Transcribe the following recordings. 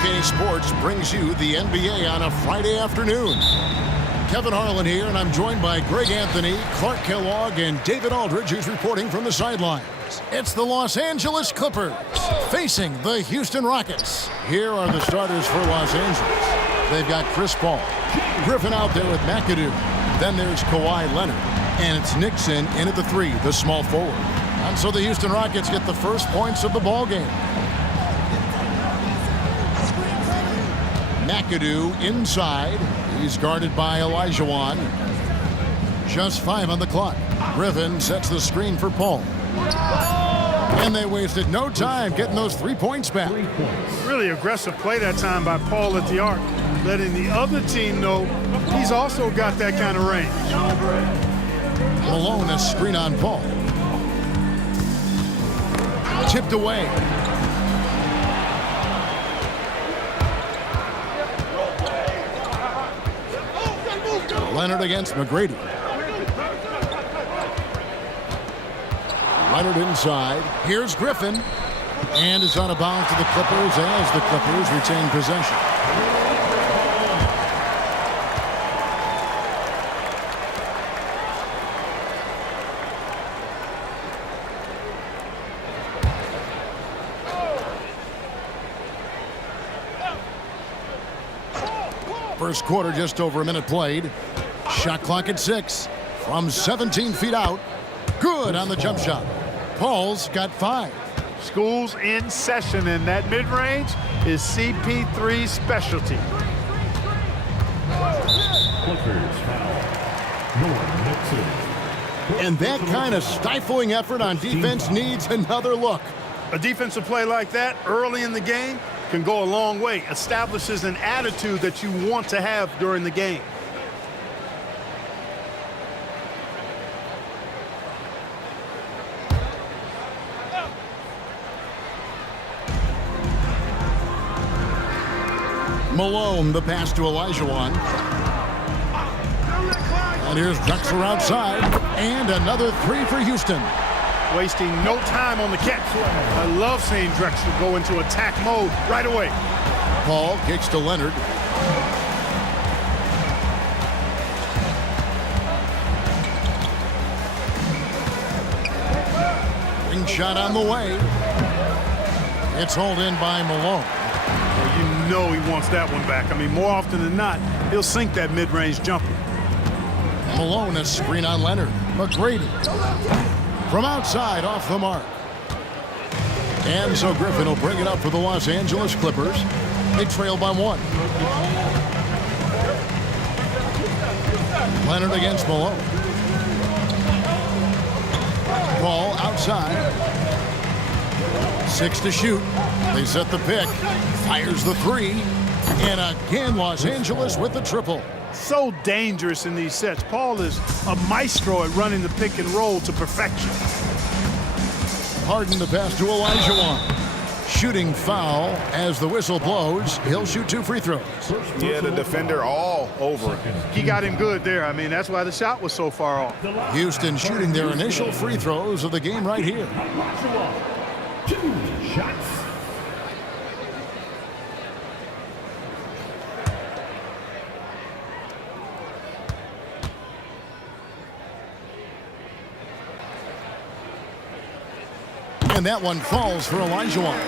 2K Sports brings you the NBA on a Friday afternoon. Kevin Harlan here, and I'm joined by Greg Anthony, Clark Kellogg, and David Aldridge, who's reporting from the sidelines. It's the Los Angeles Clippers facing the Houston Rockets. Here are the starters for Los Angeles. They've got Chris Paul, Griffin out there with McAdoo. Then there's Kawhi Leonard, and it's Nixon in at the 3, the small forward. And so the Houston Rockets get the first points of the ball game. McAdoo inside. He's guarded by Olajuwon. Just 5 on the clock. Griffin sets the screen for Paul. And they wasted no time getting those 3 points back. Really aggressive play that time by Paul at the arc, letting the other team know he's also got that kind of range. Malone, a screen on Paul. Tipped away. Leonard against McGrady. Leonard inside. Here's Griffin. And it's out of bounds to the Clippers as the Clippers retain possession. First quarter, just over a minute played. Shot clock at 6. From 17 feet out. Good on the jump shot. Paul's got 5. School's in session, and that mid-range is CP3's specialty. And that kind of stifling effort on defense needs another look. A defensive play like that early in the game can go a long way. Establishes an attitude that you want to have during the game. Malone, the pass to Olajuwon. And here's Drexler outside. And another 3 for Houston. Wasting no time on the catch. I love seeing Drexler go into attack mode right away. Paul kicks to Leonard. Ring shot on the way. It's hauled in by Malone. Well, you know he wants that one back. I mean, more often than not, he'll sink that mid-range jumper. Malone, a screen on Leonard. McGrady. From outside, off the mark. And so Griffin will bring it up for the Los Angeles Clippers. They trail by 1. Leonard against Malone. Paul outside. 6 to shoot. They set the pick. Fires the 3. And again, Los Angeles with the triple. So dangerous in these sets. Paul is a maestro at running the pick and roll to perfection. Harden the pass to Olajuwon. Shooting foul as the whistle blows. He'll shoot 2 free throws. Yeah, the defender all over it. He got him good there. I mean, that's why the shot was so far off. Houston shooting their initial free throws of the game right here. 2 shots. And that one falls for Olajuwon.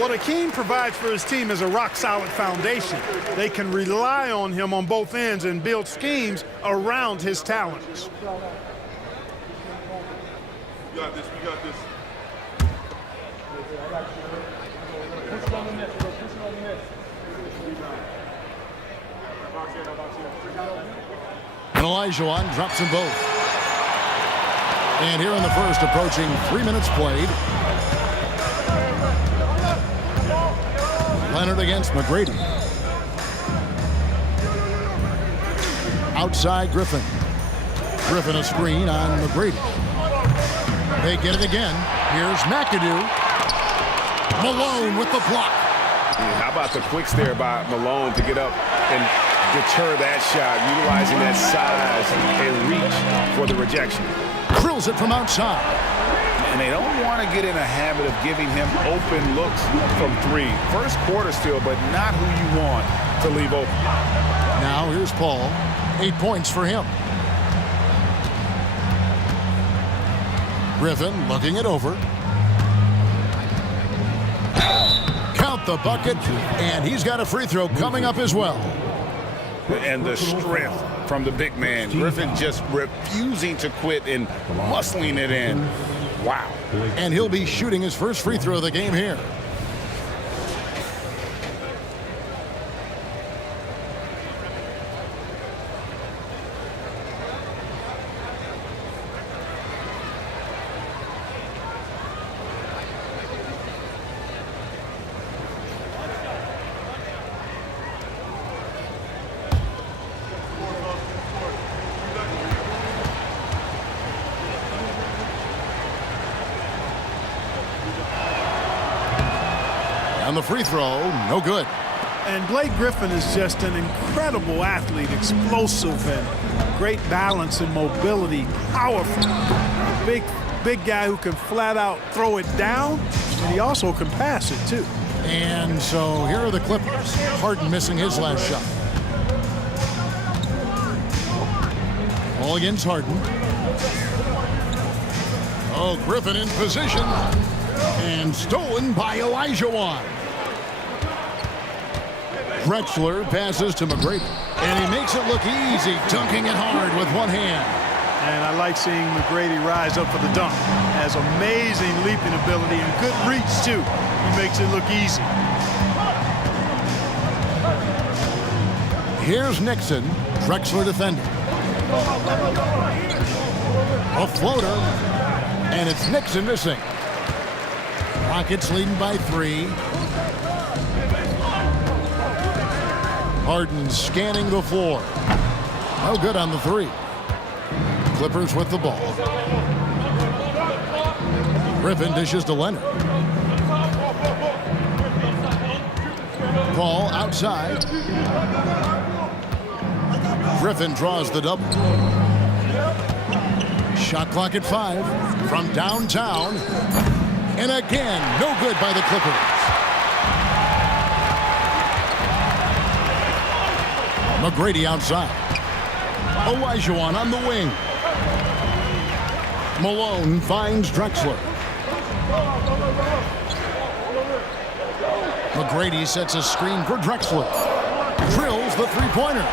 What Akeem provides for his team is a rock-solid foundation. They can rely on him on both ends and build schemes around his talents. We got this. And Olajuwon drops them both. And here in the first, approaching 3 minutes played. Leonard against McGrady. Outside Griffin. Griffin a screen on McGrady. They get it again. Here's McAdoo. Malone with the block. Yeah, how about the quicks there by Malone to get up and deter that shot, utilizing that size and reach for the rejection. Drills it from outside. and they don't want to get in a habit of giving him open looks from three. First quarter still, but not who you want to leave open. Now here's Paul. 8 points for him. Griffin looking it over. Count the bucket, and he's got a free throw coming up as well. And the strength from the big man. Griffin just refusing to quit and muscling it in. Wow. And he'll be shooting his first free throw of the game here. And the free throw, no good. And Blake Griffin is just an incredible athlete, explosive and great balance and mobility, powerful. Big guy who can flat out throw it down, and he also can pass it too. And so here are the Clippers. Harden missing his last shot. All against Harden. Oh, Griffin in position. And stolen by Olajuwon. Drexler passes to McGrady. And he makes it look easy, dunking it hard with one hand. And I like seeing McGrady rise up for the dunk. Has amazing leaping ability and good reach, too. He makes it look easy. Here's Nixon. Drexler defending. A floater. And it's Nixon missing. Rockets leading by 3. Harden scanning the floor. No good on the 3. Clippers with the ball. Griffin dishes to Leonard. Ball outside. Griffin draws the double. Shot clock at 5 from downtown. And again, no good by the Clippers. McGrady outside. Olajuwon on the wing. Malone finds Drexler. McGrady sets a screen for Drexler. Drills the three-pointer.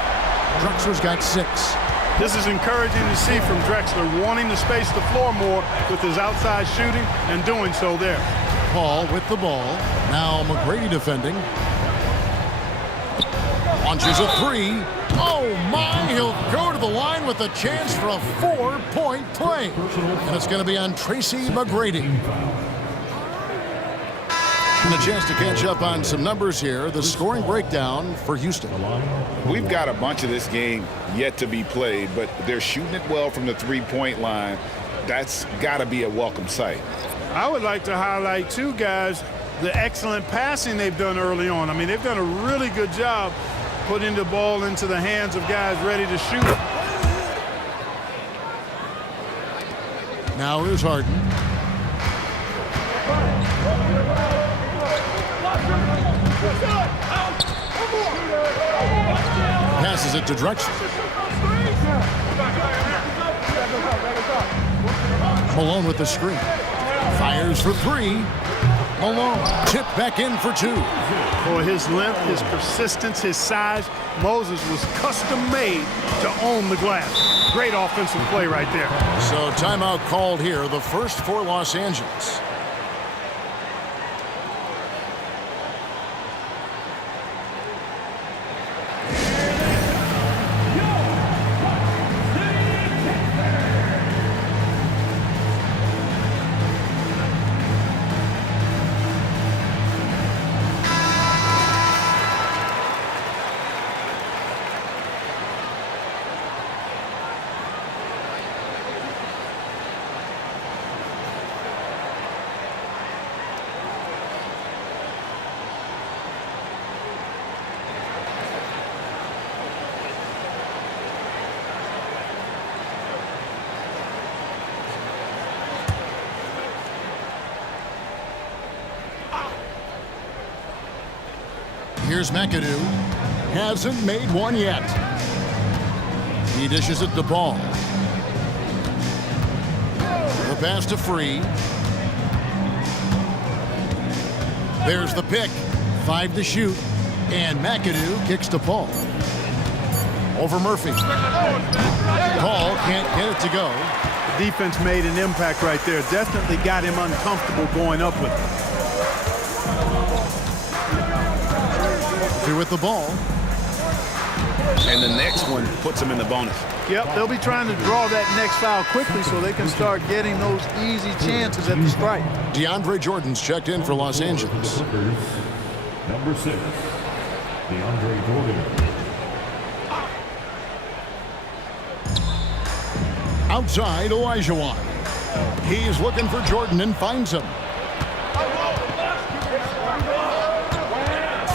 Drexler's got 6. This is encouraging to see from Drexler, wanting to space the floor more with his outside shooting and doing so there. Paul with the ball. Now McGrady defending. Launches a 3. Oh my, he'll go to the line with a chance for a 4-point play. And it's going to be on Tracy McGrady. And a chance to catch up on some numbers here. The scoring breakdown for Houston. We've got a bunch of this game yet to be played, but they're shooting it well from the three-point line. That's got to be a welcome sight. I would like to highlight, too, guys, the excellent passing they've done early on. I mean, they've done a really good job putting the ball into the hands of guys ready to shoot. Now here's Harden. Passes it to Drexler. Malone with the screen. Fires for 3. Malone tipped back in for 2. For his length, his persistence, his size, Moses was custom made to own the glass. Great offensive play right there. So timeout called here, the first for Los Angeles. Here's McAdoo. Hasn't made one yet. He dishes it to Paul. The pass to Free. There's the pick. 5 to shoot. And McAdoo kicks to Paul. Over Murphy. Paul can't get it to go. The defense made an impact right there. Definitely got him uncomfortable going up with it. Through with the ball. And the next one puts him in the bonus. Yep, they'll be trying to draw that next foul quickly so they can start getting those easy chances at the strike. DeAndre Jordan's checked in for Los Angeles. Clippers, number 6, DeAndre Jordan. Outside, Olajuwon. He's looking for Jordan and finds him.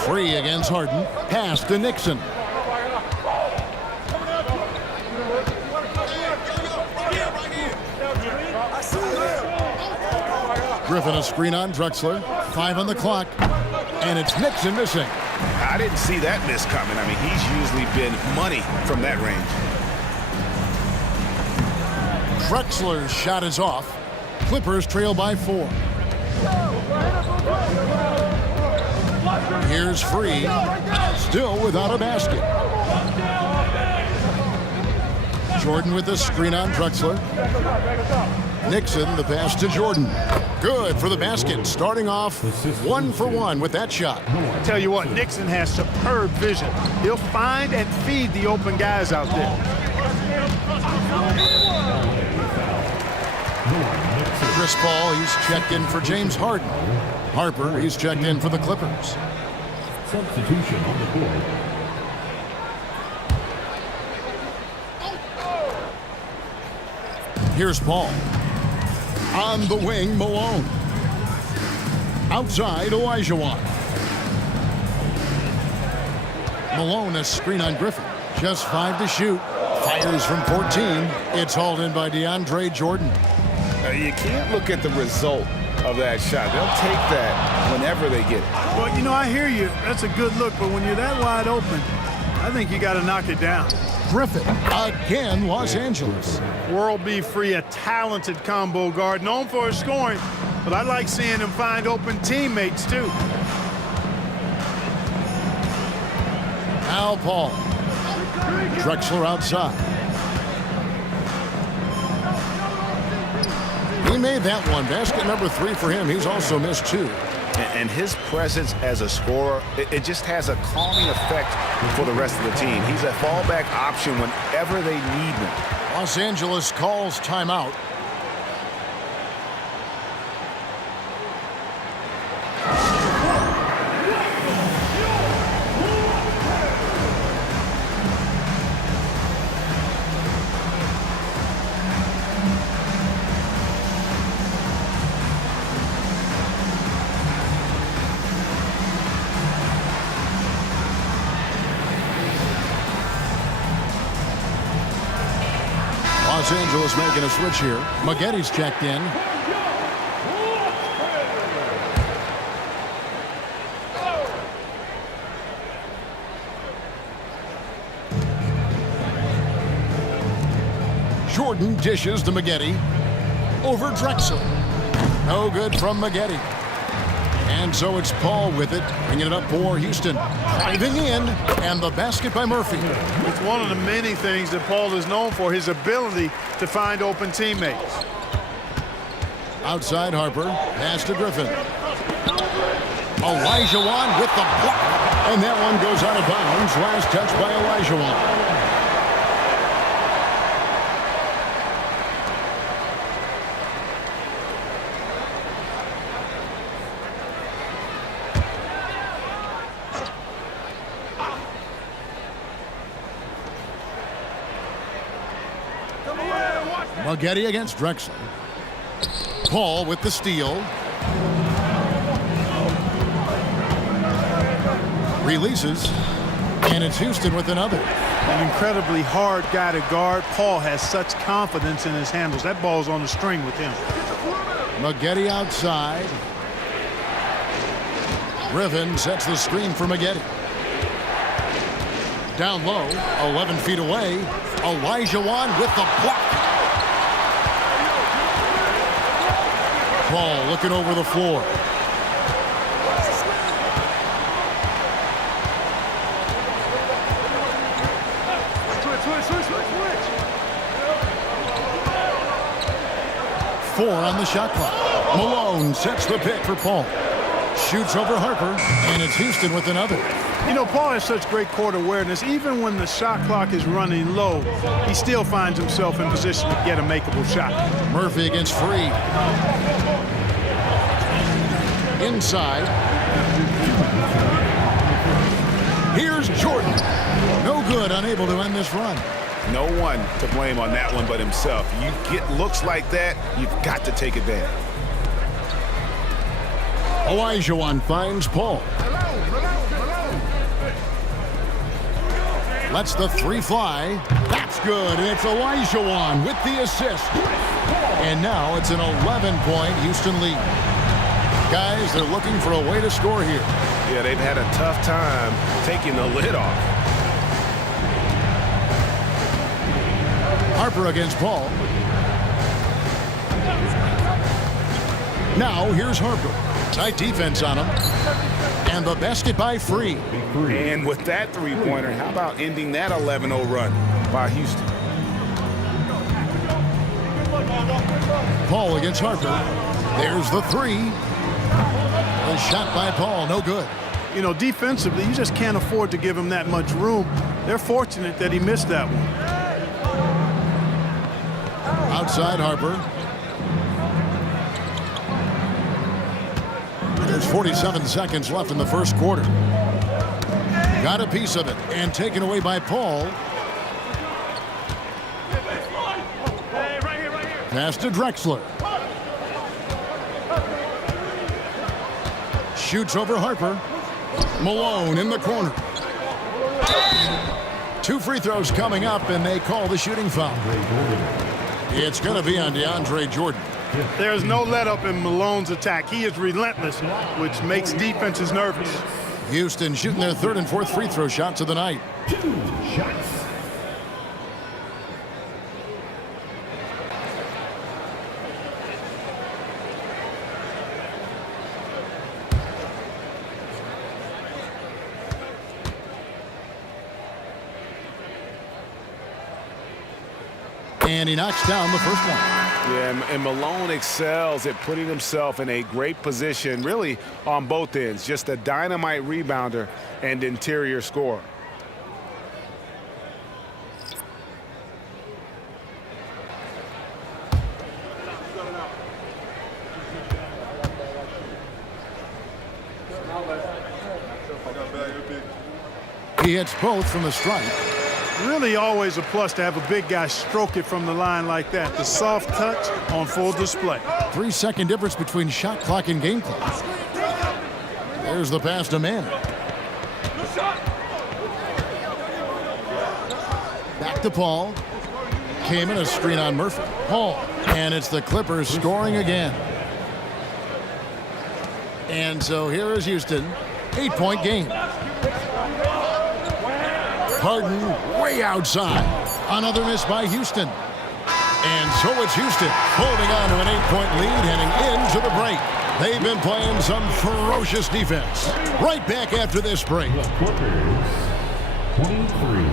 Free against Harden. Pass to Nixon. Griffin a screen on Drexler. 5 on the clock. And it's Nixon missing. I didn't see that miss coming. I mean, he's usually been money from that range. Drexler's shot is off. Clippers trail by 4. Here's Free. Still without a basket. Jordan with the screen on Drexler. Nixon, the pass to Jordan. Good for the basket. Starting off 1 for 1 with that shot. I tell you what, Nixon has superb vision. He'll find and feed the open guys out there. Chris Paul, he's checked in for James Harden. Harper, he's checked in for the Clippers. Substitution on the court. Here's Paul. On the wing, Malone. Outside, Olajuwon. Malone, a screen on Griffin. Just 5 to shoot. Fires from 14. It's hauled in by DeAndre Jordan. You can't look at the result of that shot. They'll take that whenever they get it. Well, you know, I hear you. That's a good look, but when you're that wide open, I think you got to knock it down. Griffin, again, Los Angeles. World B. Free, a talented combo guard, known for his scoring, but I like seeing him find open teammates, too. Al Paul. Drexler outside. He made that one. Basket number 3 for him. He's also missed 2. And his presence as a scorer, it just has a calming effect for the rest of the team. He's a fallback option whenever they need him. Los Angeles calls timeout. Los Angeles making a switch here. Maggetti's checked in. Jordan dishes to Maggetti. Over Drexler. No good from Maggetti. And so it's Paul with it, bringing it up for Houston. Driving in, and the basket by Murphy. It's one of the many things that Paul is known for, his ability to find open teammates. Outside Harper, pass to Griffin. Olajuwon with the block, and that one goes out of bounds. Last touch by Olajuwon. Maggetti against Drexler. Paul with the steal. Releases. And it's Houston with another. An incredibly hard guy to guard. Paul has such confidence in his handles. That ball's on the string with him. Maggetti outside. Griffin sets the screen for Maggetti. Down low, 11 feet away. Olajuwon with the block. Paul looking over the floor. Four on the shot clock. Malone sets the pick for Paul. Shoots over Harper, and it's Houston with another. You know, Paul has such great court awareness. Even when the shot clock is running low, he still finds himself in position to get a makeable shot. Murphy against Freed. Inside. Here's Jordan. No good, unable to end this run. No one to blame on that one but himself. You get looks like that, you've got to take advantage. Olajuwon finds Paul. Lets the three fly. That's good, and it's Olajuwon with the assist. And now it's an 11-point Houston lead. Guys, they're looking for a way to score here. Yeah, they've had a tough time taking the lid off. Harper against Paul. Now here's Harper. Tight defense on him. And the basket by Freed. And with that three-pointer, how about ending that 11-0 run by Houston? Paul against Harper. There's the three. The shot by Paul, no good. You know, defensively, you just can't afford to give him that much room. They're fortunate that he missed that one. Outside Harper. There's 47 seconds left in the first quarter. Got a piece of it and taken away by Paul. Pass to Drexler. Shoots over Harper. Malone in the corner. Two free throws coming up, and they call the shooting foul. It's going to be on DeAndre Jordan. There's no let-up in Malone's attack. He is relentless, which makes defenses nervous. Houston shooting their third and fourth free throw shots of the night. 2 shots. And he knocks down the first one. Yeah, and Malone excels at putting himself in a great position, really on both ends. Just a dynamite rebounder and interior scorer. He hits both from the stripe. Really always a plus to have a big guy stroke it from the line like that. The soft touch on full display. 3-second difference between shot clock and game clock. There's the pass to Mann. Back to Paul. Came in a screen on Murphy. Paul. And it's the Clippers scoring again. And so here is Houston. 8-point game. Harden way outside. Another miss by Houston. And so it's Houston holding on to an 8-point lead heading into the break. They've been playing some ferocious defense. Right back after this break. The Clippers, 23.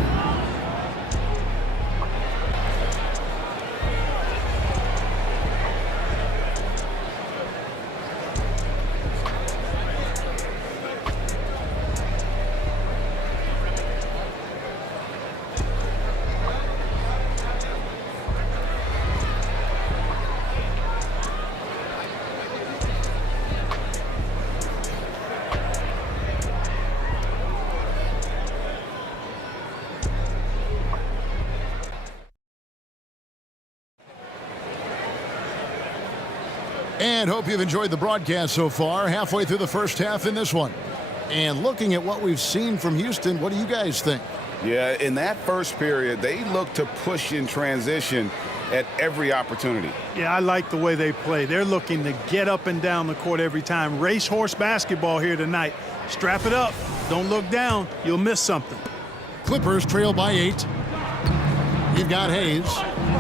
And hope you've enjoyed the broadcast so far. Halfway through the first half in this one. And looking at what we've seen from Houston, what do you guys think? Yeah, in that first period, they looked to push in transition at every opportunity. Yeah, I like the way they play. They're looking to get up and down the court every time. Racehorse basketball here tonight. Strap it up. Don't look down. You'll miss something. Clippers trail by 8. You've got Hayes,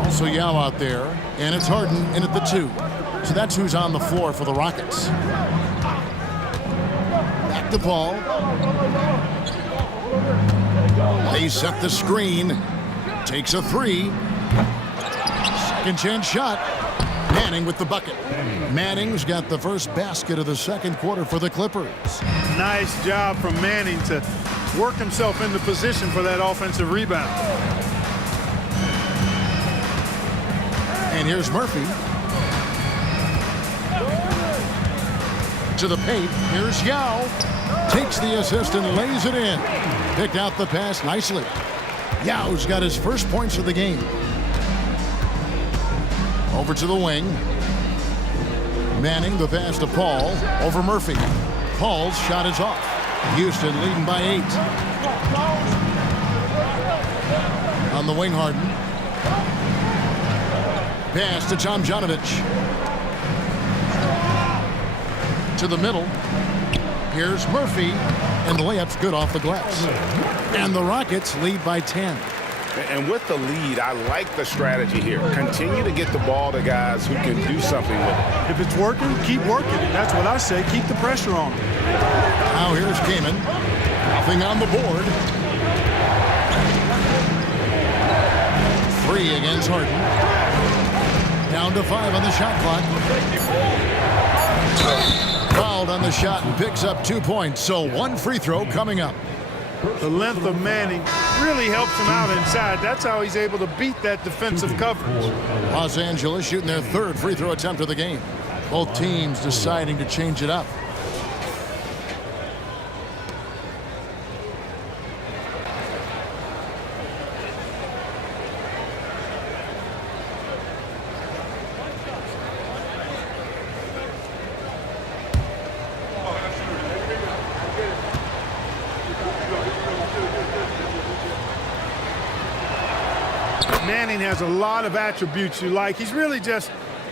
also Yao out there, and it's Harden in at the 2. So that's who's on the floor for the Rockets. Back to Paul. They set the screen. Takes a 3. Second chance shot. Manning with the bucket. Manning's got the first basket of the second quarter for the Clippers. Nice job from Manning to work himself into position for that offensive rebound. And here's Murphy. To the paint. Here's Yao. Takes the assist and lays it in. Picked out the pass nicely. Yao's got his first points of the game. Over to the wing. Manning the pass to Paul. Over Murphy. Paul's shot is off. Houston leading by 8. On the wing, Harden. Pass to Tomjanovich. To the middle. Here's Murphy. And the layup's good off the glass. And the Rockets lead by 10. And with the lead, I like the strategy here. Continue to get the ball to guys who can do something with it. If it's working, keep working it. That's what I say. Keep the pressure on him. Now here's Kaman. Nothing on the board. 3 against Harden. Down to 5 on the shot clock. Fouled on the shot and picks up 2 points. So 1 free throw coming up. The length of Manning really helps him out inside. That's how he's able to beat that defensive coverage. Los Angeles shooting their 3rd free throw attempt of the game. Both teams deciding to change it up. Manning has a lot of attributes you like. He's really just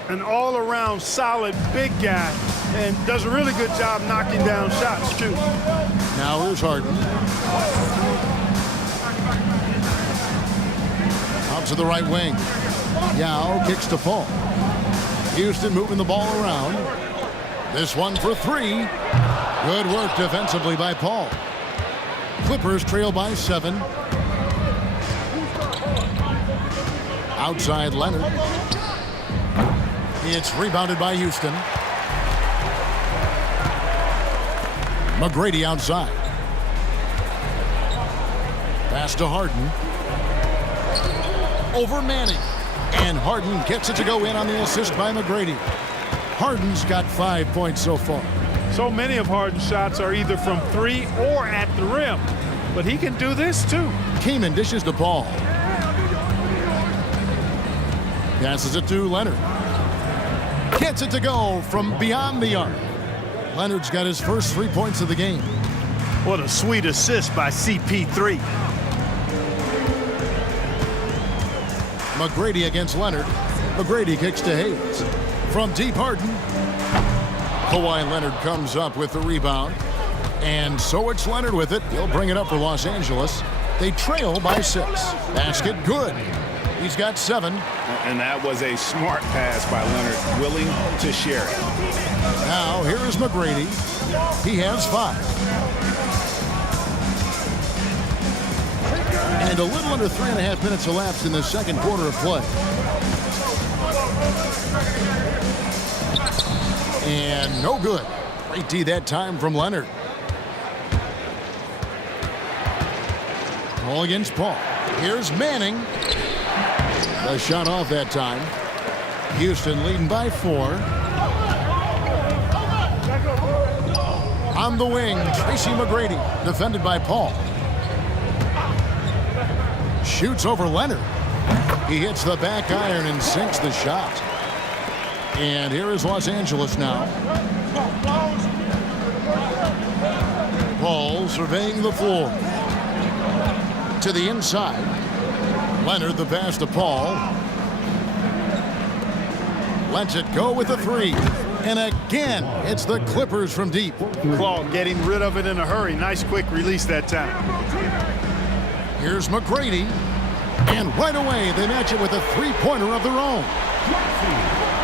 an all-around solid big guy and does a really good job knocking down shots, too. Now here's Harden. Out to the right wing. Yao kicks to Paul. Houston moving the ball around. This one for 3. Good work defensively by Paul. Clippers trail by 7. Outside Leonard. It's rebounded by Houston. McGrady outside. Pass to Harden. Over Manning. And Harden gets it to go in on the assist by McGrady. Harden's got 5 points so far. So many of Harden's shots are either from 3 or at the rim. But he can do this, too. Kaman dishes to Paul. Passes it to Leonard. Gets it to go from beyond the arc. Leonard's got his first 3 points of the game. What a sweet assist by CP3. McGrady against Leonard. McGrady kicks to Hayes. From deep, Harden. Kawhi Leonard comes up with the rebound. And so it's Leonard with it. He'll bring it up for Los Angeles. They trail by 6. Basket good. He's got 7. And that was a smart pass by Leonard, willing to share it. Now here is McGrady. He has 5. And a little under 3.5 minutes elapsed in the second quarter of play. And no good. Great D that time from Leonard. Paul against Paul. Here's Manning. The shot off that time. Houston leading by 4. On the wing, Tracy McGrady, defended by Paul. Shoots over Leonard. He hits the back iron and sinks the shot. And here is Los Angeles now. Paul surveying the floor. To the inside. Leonard the pass to Paul. Lets it go with the 3. And again, it's the Clippers from deep. Claude getting rid of it in a hurry. Nice quick release that time. Here's McGrady. And right away, they match it with a three-pointer of their own.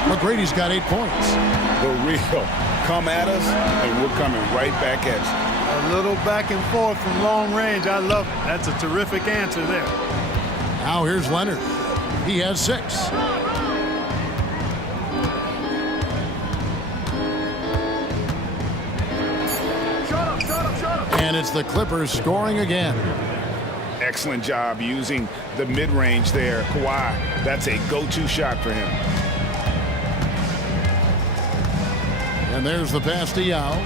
McGrady's got 8 points. The real come at us, and we're coming right back at you. A little back and forth from long range. I love it. That's a terrific answer there. Now here's Leonard. He has 6. And it's the Clippers scoring again. Excellent job using the mid-range there. Kawhi, that's a go-to shot for him. And there's the pass to Yao.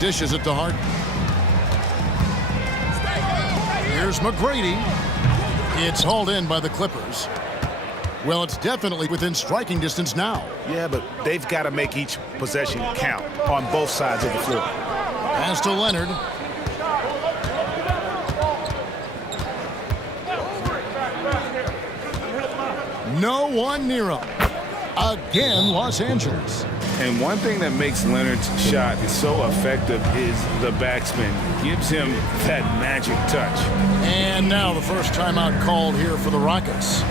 Dishes it to Harden. Here's McGrady. It's hauled in by the Clippers. Well, it's definitely within striking distance now. Yeah, but they've got to make each possession count on both sides of the floor. Pass to Leonard. No one near him. Again, Los Angeles. And one thing that makes Leonard's shot so effective is the backspin. Gives him that magic touch. And now the first timeout called here for the Rockets.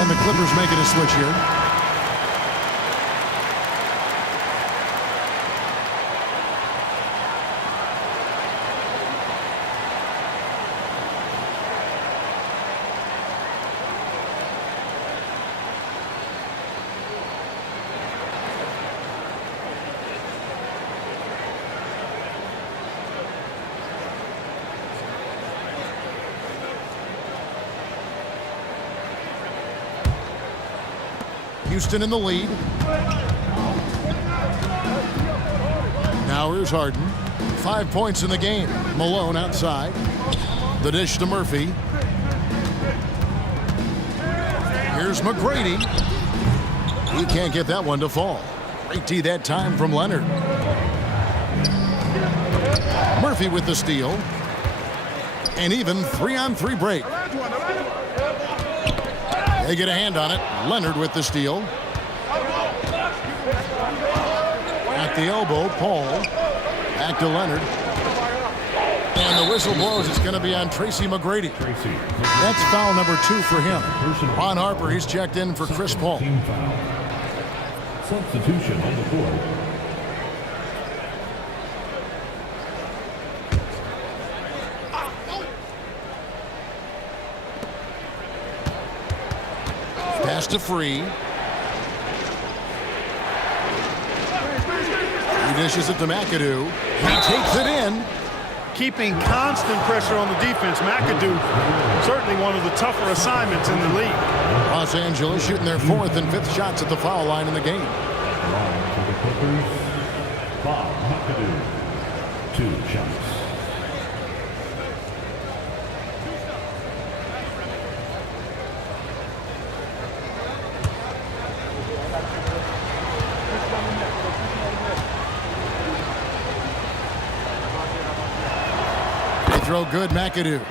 And the Clippers making a switch here. Houston in the lead. Now here's Harden. 5 points in the game. Malone outside. The dish to Murphy. Here's McGrady. He can't get that one to fall. Great D that time from Leonard. Murphy with the steal. An even 3-on-3 break. They get a hand on it. Leonard with the steal. At the elbow, Paul. Back to Leonard. And the whistle blows. It's going to be on Tracy McGrady. That's foul number 2 for him. Ron Harper, he's checked in for Chris Paul. Substitution on the court. Pass to Free. He dishes it to McAdoo. He takes it in. Keeping constant pressure on the defense. McAdoo, certainly one of the tougher assignments in the league. Los Angeles shooting their 4th and 5th shots at the foul line in the game. Line for the Clippers, Bob McAdoo. 2 shots. Throw good, McAdoo.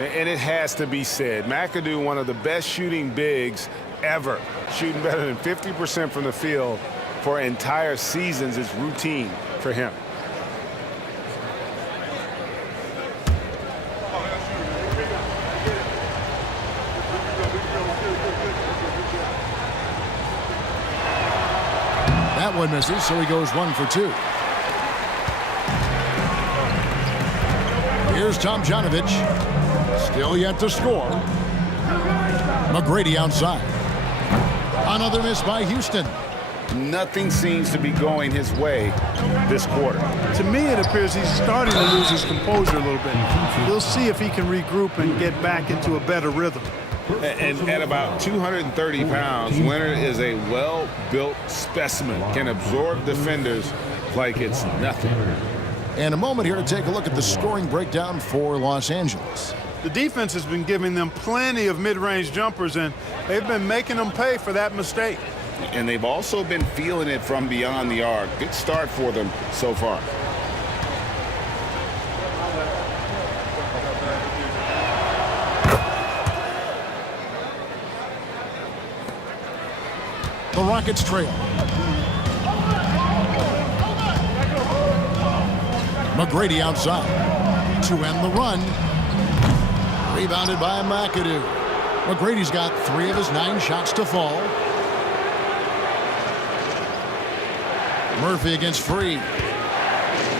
And it has to be said, McAdoo, one of the best shooting bigs ever. Shooting better than 50% from the field for entire seasons is routine for him. That one misses, so he goes 1 for 2. Here's Tomjanovich. Still yet to score. McGrady outside. Another miss by Houston. Nothing seems to be going his way this quarter. To me, it appears he's starting to lose his composure a little bit. We'll see if he can regroup and get back into a better rhythm. And at about 230 pounds, Leonard is a well-built specimen, can absorb defenders like it's nothing. And a moment here to take a look at the scoring breakdown for Los Angeles. The defense has been giving them plenty of mid-range jumpers, and they've been making them pay for that mistake. And they've also been feeling it from beyond the arc. Good start for them so far. The Rockets trail. McGrady outside to end the run. Rebounded by McAdoo. McGrady's got 3 of his 9 shots to fall. Murphy against Free.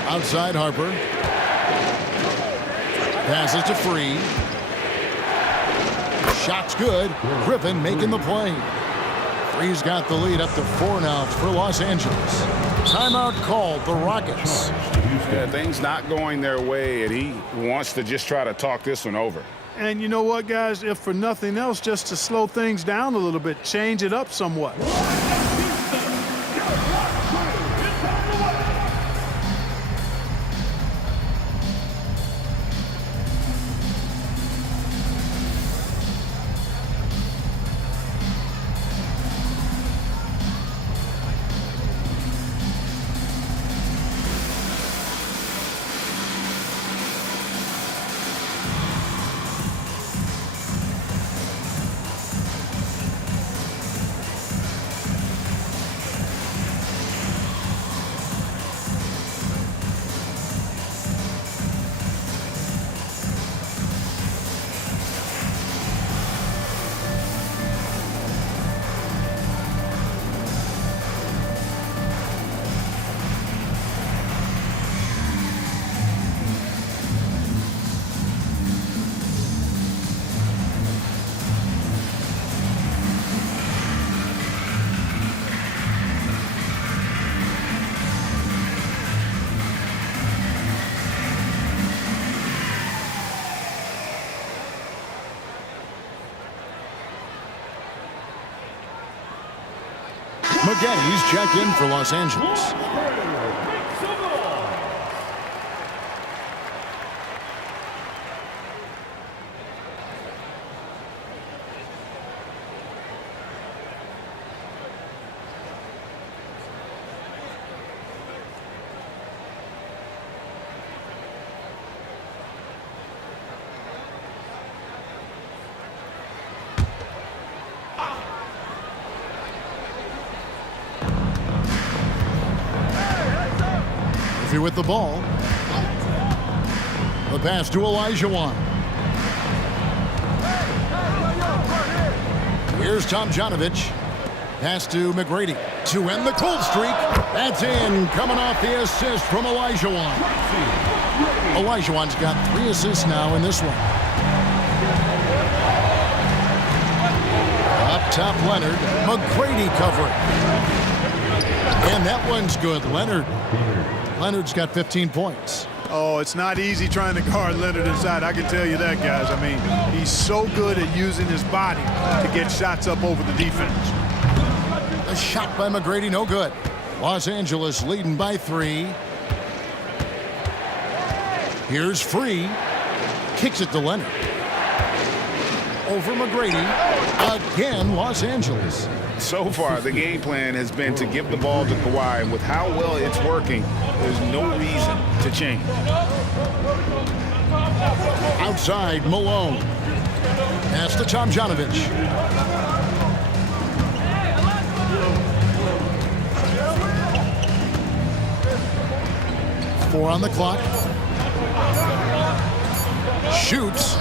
Outside Harper. Passes to Free. Shot's good. Griffin making the play. Free's got the lead up to 4 now for Los Angeles. Timeout called, the Rockets. Yeah, things not going their way, and he wants to just try to talk this one over. And you know what, guys? If for nothing else, just to slow things down a little bit, change it up somewhat. McGetty's checked in for Los Angeles. Murphy with the ball. The pass to Olajuwon. Here's Tomjanovich. Pass to McGrady to end the cold streak. That's in, coming off the assist from Olajuwon. Olajuwon's got 3 assists now in this one. Up top, Leonard. McGrady covering. And that one's good. Leonard's got 15 points. Oh, it's not easy trying to guard Leonard inside. I can tell you that, guys. I mean, he's so good at using his body to get shots up over the defense. A shot by McGrady, no good. Los Angeles leading by 3. Here's Free. Kicks it to Leonard. Over McGrady. Again, Los Angeles. So far, the game plan has been to give the ball to Kawhi, and with how well it's working, there's no reason to change. Outside, Malone. Pass to Tomjanovich. Four on the clock. Shoots.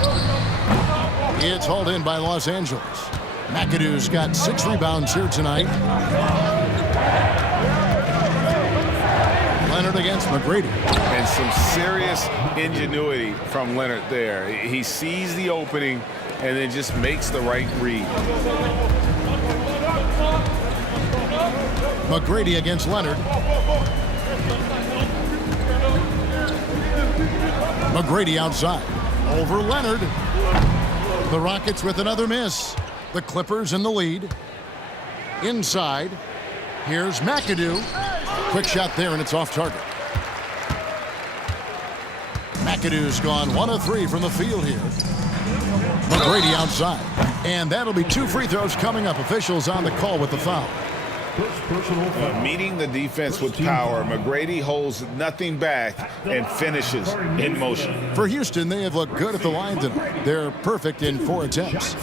It's hauled in by Los Angeles. McAdoo's got 6 rebounds here tonight. Leonard against McGrady. And some serious ingenuity from Leonard there. He sees the opening and then just makes the right read. McGrady against Leonard. McGrady outside. Over Leonard. The Rockets with another miss. The Clippers in the lead. Inside. Here's McAdoo. Quick shot there, and it's off target. McAdoo's gone 1 of 3 from the field here. McGrady outside. And that'll be 2 free throws coming up. Officials on the call with the foul. Meeting the defense with power, McGrady holds nothing back and finishes in motion. For Houston, they have looked good at the line tonight. They're perfect in 4 attempts.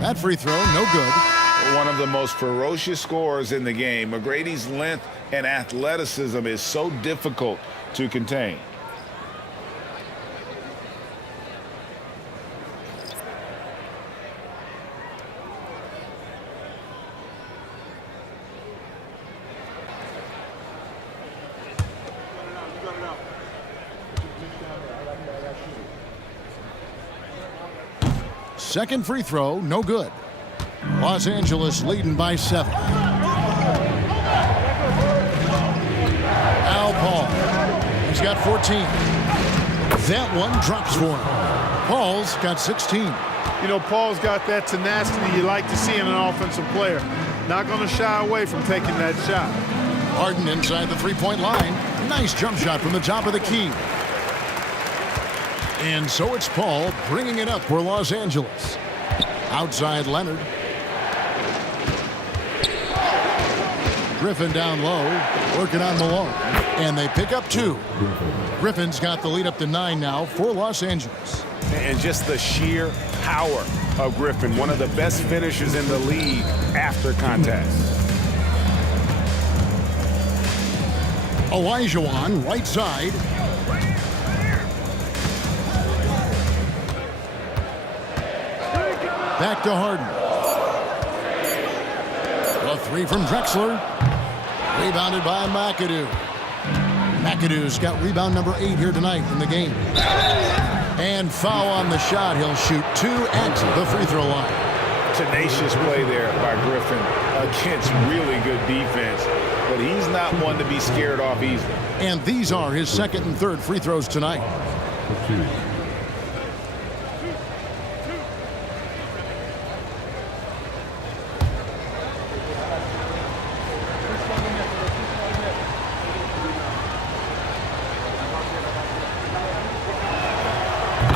That free throw, no good. One of the most ferocious scorers in the game. McGrady's length and athleticism is so difficult to contain. Second free throw, no good. Los Angeles leading by 7. Al Paul. He's got 14. That one drops for him. Paul's got 16. You know, Paul's got that tenacity you like to see in an offensive player. Not going to shy away from taking that shot. Harden inside the three-point line. Nice jump shot from the top of the key. And so it's Paul bringing it up for Los Angeles. Outside Leonard. Griffin down low, working on Malone. And they pick up 2. Griffin's got the lead up to 9 now for Los Angeles. And just the sheer power of Griffin, one of the best finishers in the league after contact. Olajuwon, right side. Back to Harden. A 3 from Drexler. Rebounded by McAdoo. McAdoo's got rebound number 8 here tonight in the game. And foul on the shot. He'll shoot 2 at the free throw line. Tenacious play there by Griffin against really good defense. But he's not one to be scared off easily. And these are his second and third free throws tonight.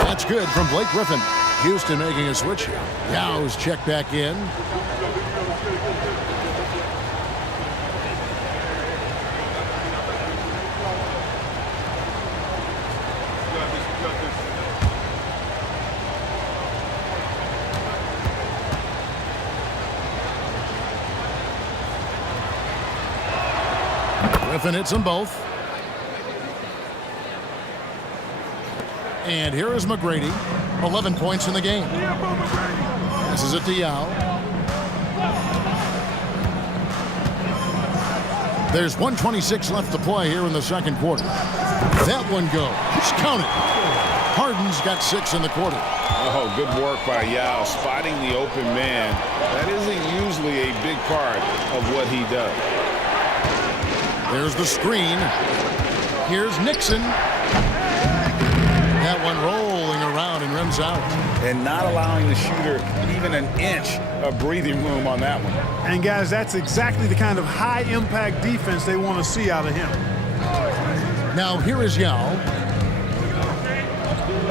That's good from Blake Griffin. Houston making a switch here. Yow's checked back in. Griffin hits them both. And here is McGrady. 11 points in the game. This is it to Yao. There's 1:26 left to play here in the second quarter. That one goes. Count it. Harden's got 6 in the quarter. Oh, good work by Yao, spotting the open man. That isn't usually a big part of what he does. There's the screen. Here's Nixon. That one rolling around and rims out. And not allowing the shooter even an inch of breathing room on that one. And, guys, that's exactly the kind of high-impact defense they want to see out of him. Now, here is Yao.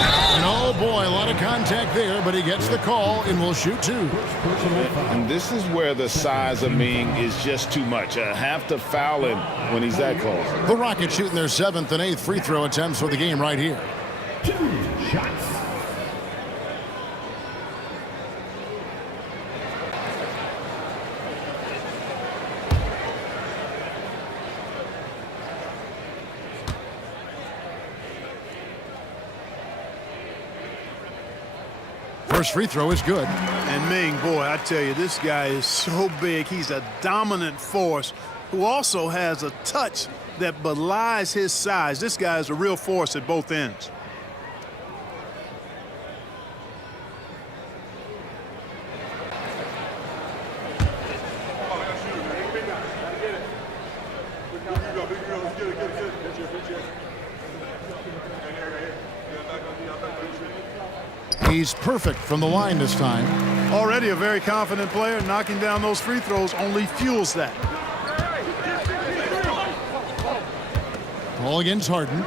And, oh, boy, a lot of contact there, but he gets the call and will shoot 2. And this is where the size of Ming is just too much. Have to foul him when he's that close. The Rockets shooting their 7th and 8th free throw attempts for the game right here. 2 shots. First free throw is good. And Ming, boy, I tell you, this guy is so big. He's a dominant force who also has a touch that belies his size. This guy is a real force at both ends. He's perfect from the line this time. Already a very confident player. Knocking down those free throws only fuels that. Paul against Harden.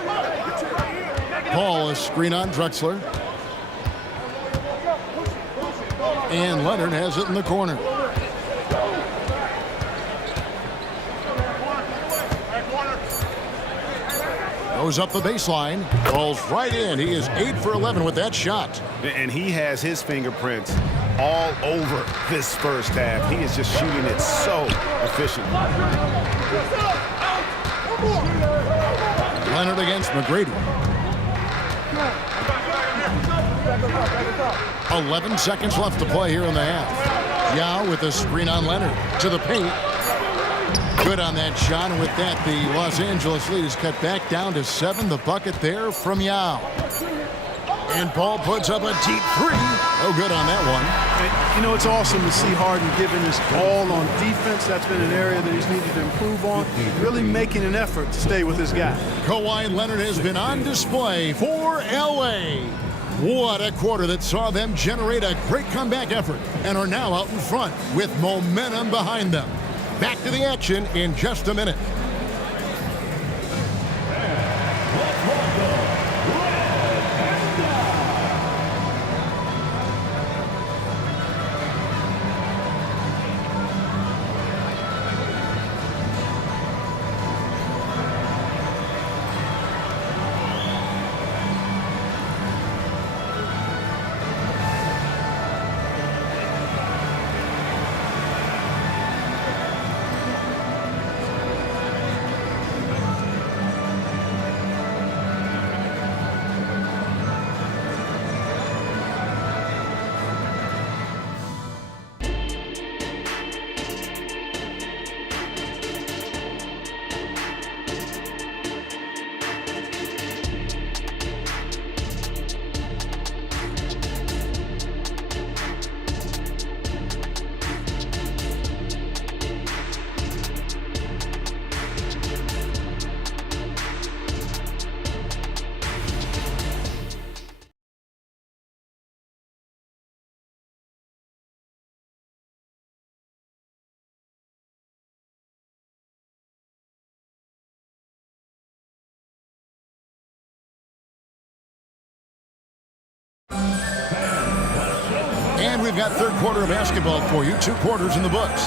Paul, a screen on Drexler. And Leonard has it in the corner. Goes up the baseline. Falls right in. He is 8 for 11 with that shot. And he has his fingerprints all over this first half. He is just shooting it so efficiently. Leonard against McGrady. 11 seconds left to play here in the half. Yao with a screen on Leonard to the paint. Good on that shot, and with that, the Los Angeles lead is cut back down to 7. The bucket there from Yao. And Paul puts up a deep three. Oh, good on that one. And, you know, it's awesome to see Harden giving his all on defense. That's been an area that he's needed to improve on. Really making an effort to stay with his guy. Kawhi Leonard has been on display for L.A. What a quarter that saw them generate a great comeback effort and are now out in front with momentum behind them. Back to the action in just a minute. And we've got third quarter of basketball for you. 2 quarters in the books.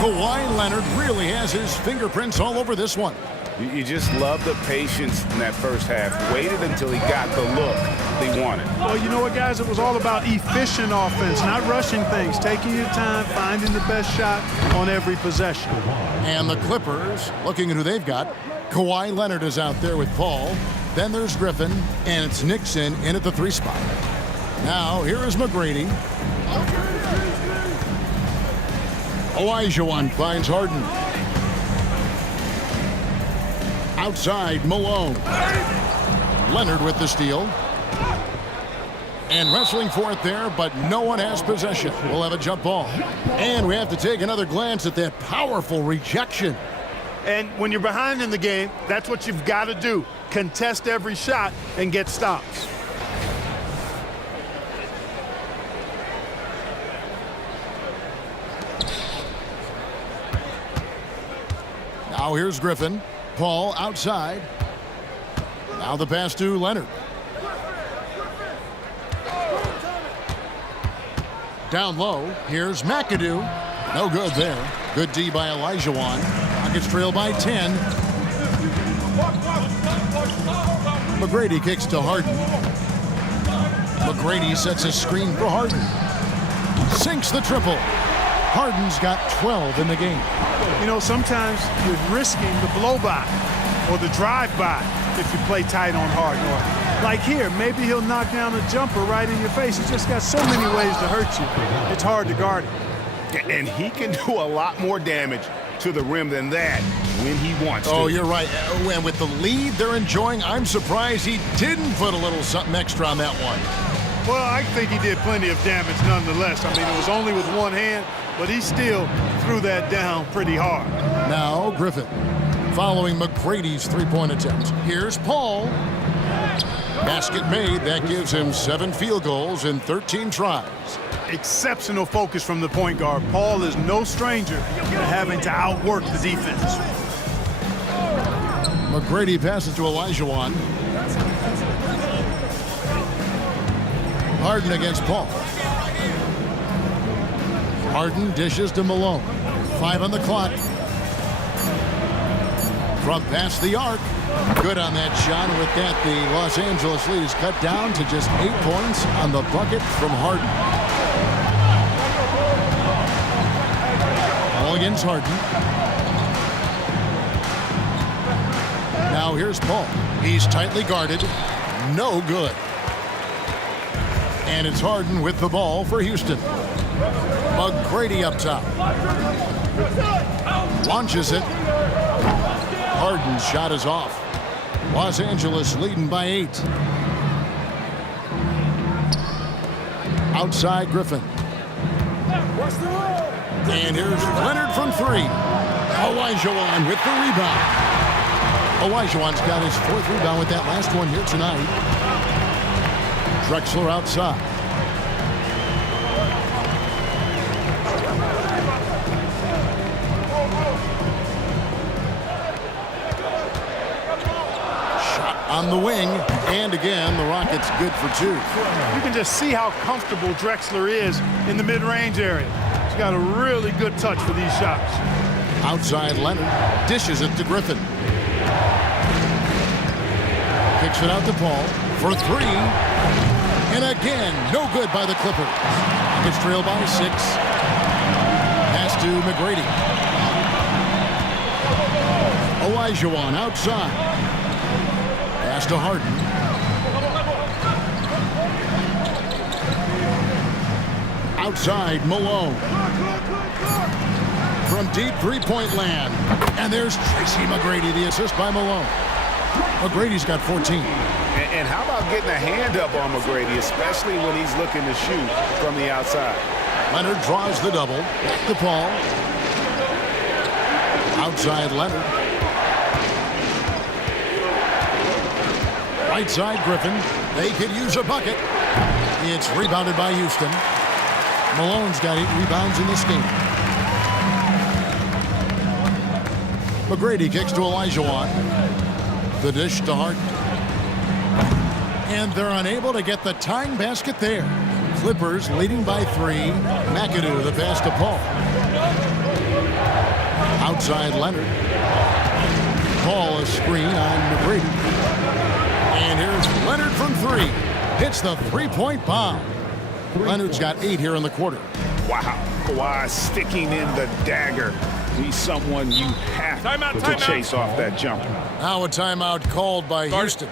Kawhi Leonard really has his fingerprints all over this one. You just love the patience in that first half. Waited until he got the look they wanted. Well, you know what, guys? It was all about efficient offense, not rushing things, taking your time, finding the best shot on every possession. And the Clippers, looking at who they've got. Kawhi Leonard is out there with Paul. Then there's Griffin, and it's Nixon in at the 3 spot. Now, here is McGrady. Olajuwon finds Harden. Outside, Malone. Leonard with the steal. And wrestling for it there, but no one has possession. We'll have a jump ball. And we have to take another glance at that powerful rejection. And when you're behind in the game, that's what you've got to do. Contest every shot and get stops. Now here's Griffin. Paul outside. Now the pass to Leonard. Down low. Here's McAdoo. No good there. Good D by Olajuwon. Rockets trail by 10. McGrady kicks to Harden. McGrady sets a screen for Harden. Sinks the triple. Harden's got 12 in the game. You know, sometimes you're risking the blow-by or the drive-by if you play tight on Harden. Like here, maybe he'll knock down a jumper right in your face. He's just got so many ways to hurt you. It's hard to guard him. And he can do a lot more damage to the rim than that when he wants to. Oh, you're right. And with the lead they're enjoying, I'm surprised he didn't put a little something extra on that one. Well, I think he did plenty of damage nonetheless. I mean, it was only with one hand, but he still threw that down pretty hard. Now Griffin, following McGrady's three-point attempt. Here's Paul. Basket made. That gives him 7 field goals in 13 tries. Exceptional focus from the point guard. Paul is no stranger to having to outwork the defense. McGrady passes to Olajuwon. Harden against Paul. Harden dishes to Malone. 5 on the clock. From past the arc. Good on that shot. With that, the Los Angeles lead is cut down to just 8 points on the bucket from Harden. All against Harden. Now here's Paul. He's tightly guarded. No good. And it's Harden with the ball for Houston. McGrady up top. Launches it. Harden's shot is off. Los Angeles leading by 8. Outside Griffin. And here's Leonard from 3. Olajuwon with the rebound. Olajuwon's got his 4th rebound with that last one here tonight. Drexler outside. Shot on the wing. And again, the Rockets good for 2. You can just see how comfortable Drexler is in the mid-range area. He's got a really good touch for these shots. Outside Leonard. Dishes it to Griffin. Kicks it out to Paul for 3. And again, no good by the Clippers. Rockets trail by 6. Pass to McGrady. Olajuwon outside. Pass to Harden. Outside Malone. From deep three-point land. And there's Tracy McGrady, the assist by Malone. McGrady's got 14. And how about getting a hand up on McGrady, especially when he's looking to shoot from the outside? Leonard draws the double. To Paul. Outside Leonard. Right side Griffin. They could use a bucket. It's rebounded by Houston. Malone's got 8 rebounds in this game. McGrady kicks to Olajuwon. The dish to Harden. And they're unable to get the tying basket there. Clippers leading by 3. McAdoo the pass to Paul. Outside Leonard. Paul a screen on McGrady. And here's Leonard from 3. Hits the three-point bomb. Leonard's got 8 here in the quarter. Wow. Kawhi sticking in the dagger. He's someone you have to chase off that jumper. Now a timeout called by Houston.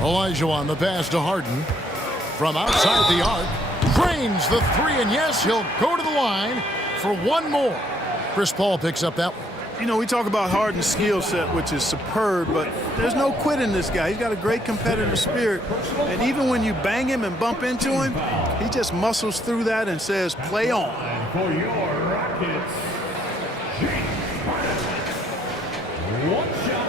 Olajuwon the pass to Harden. From outside the arc. Drains the 3, and yes, he'll go to the line for one more. Chris Paul picks up that one. You know, we talk about Harden's skill set, which is superb, but there's no quit in this guy. He's got a great competitive spirit. And even when you bang him and bump into him, he just muscles through that and says, play on. For your Rockets, James Harden. One shot.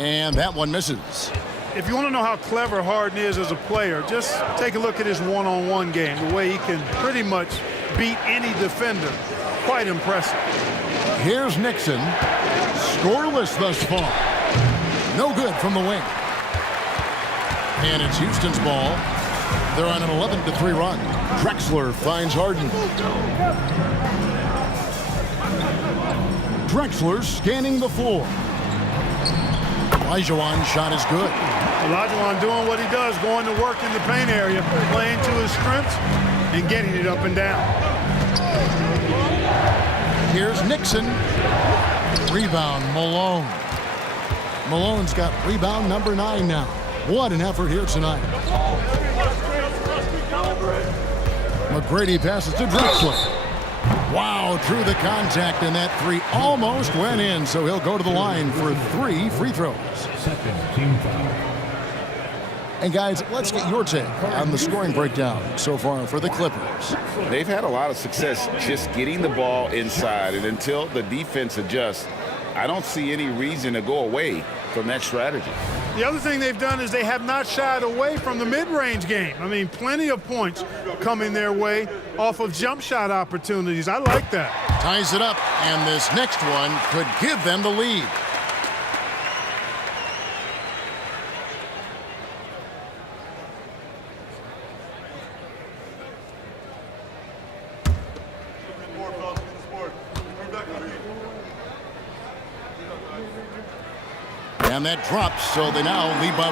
And that one misses. If you want to know how clever Harden is as a player, just take a look at his one-on-one game, the way he can pretty much beat any defender. Quite impressive. Here's Nixon. Scoreless thus far. No good from the wing. And it's Houston's ball. They're on an 11-3 run. Drexler finds Harden. Drexler scanning the floor. Olajuwon's shot is good. Olajuwon doing what he does, going to work in the paint area, playing to his strengths, and getting it up and down. Here's Nixon. Rebound, Malone. Malone's got rebound number 9 now. What an effort here tonight. McGrady passes to Drexler. Wow, through the contact, and that three almost went in, so he'll go to the line for 3 free throws. Second team foul. And guys, let's get your take on the scoring breakdown so far for the Clippers. They've had a lot of success just getting the ball inside, and until the defense adjusts, I don't see any reason to go away from that strategy. The other thing they've done is they have not shied away from the mid-range game. I mean, plenty of points coming their way off of jump shot opportunities. I like that. Ties it up, and this next one could give them the lead. And that drops, so they now lead by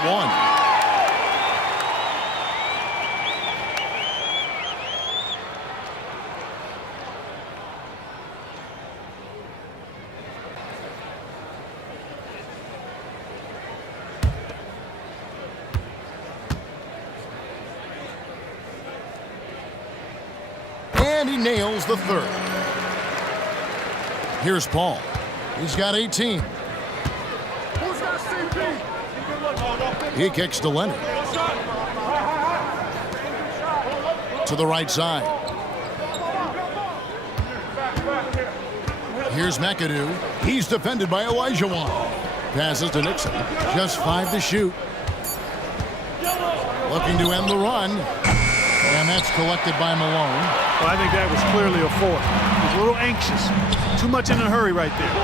1. And he nails the third. Here's Paul. He's got 18. He kicks to Leonard. To the right side. Here's McAdoo. He's defended by Olajuwon. Passes to Nixon. Just 5 to shoot. Looking to end the run. And that's collected by Malone. Well, I think that was clearly a fourth. He was a little anxious. Too much in a hurry right there.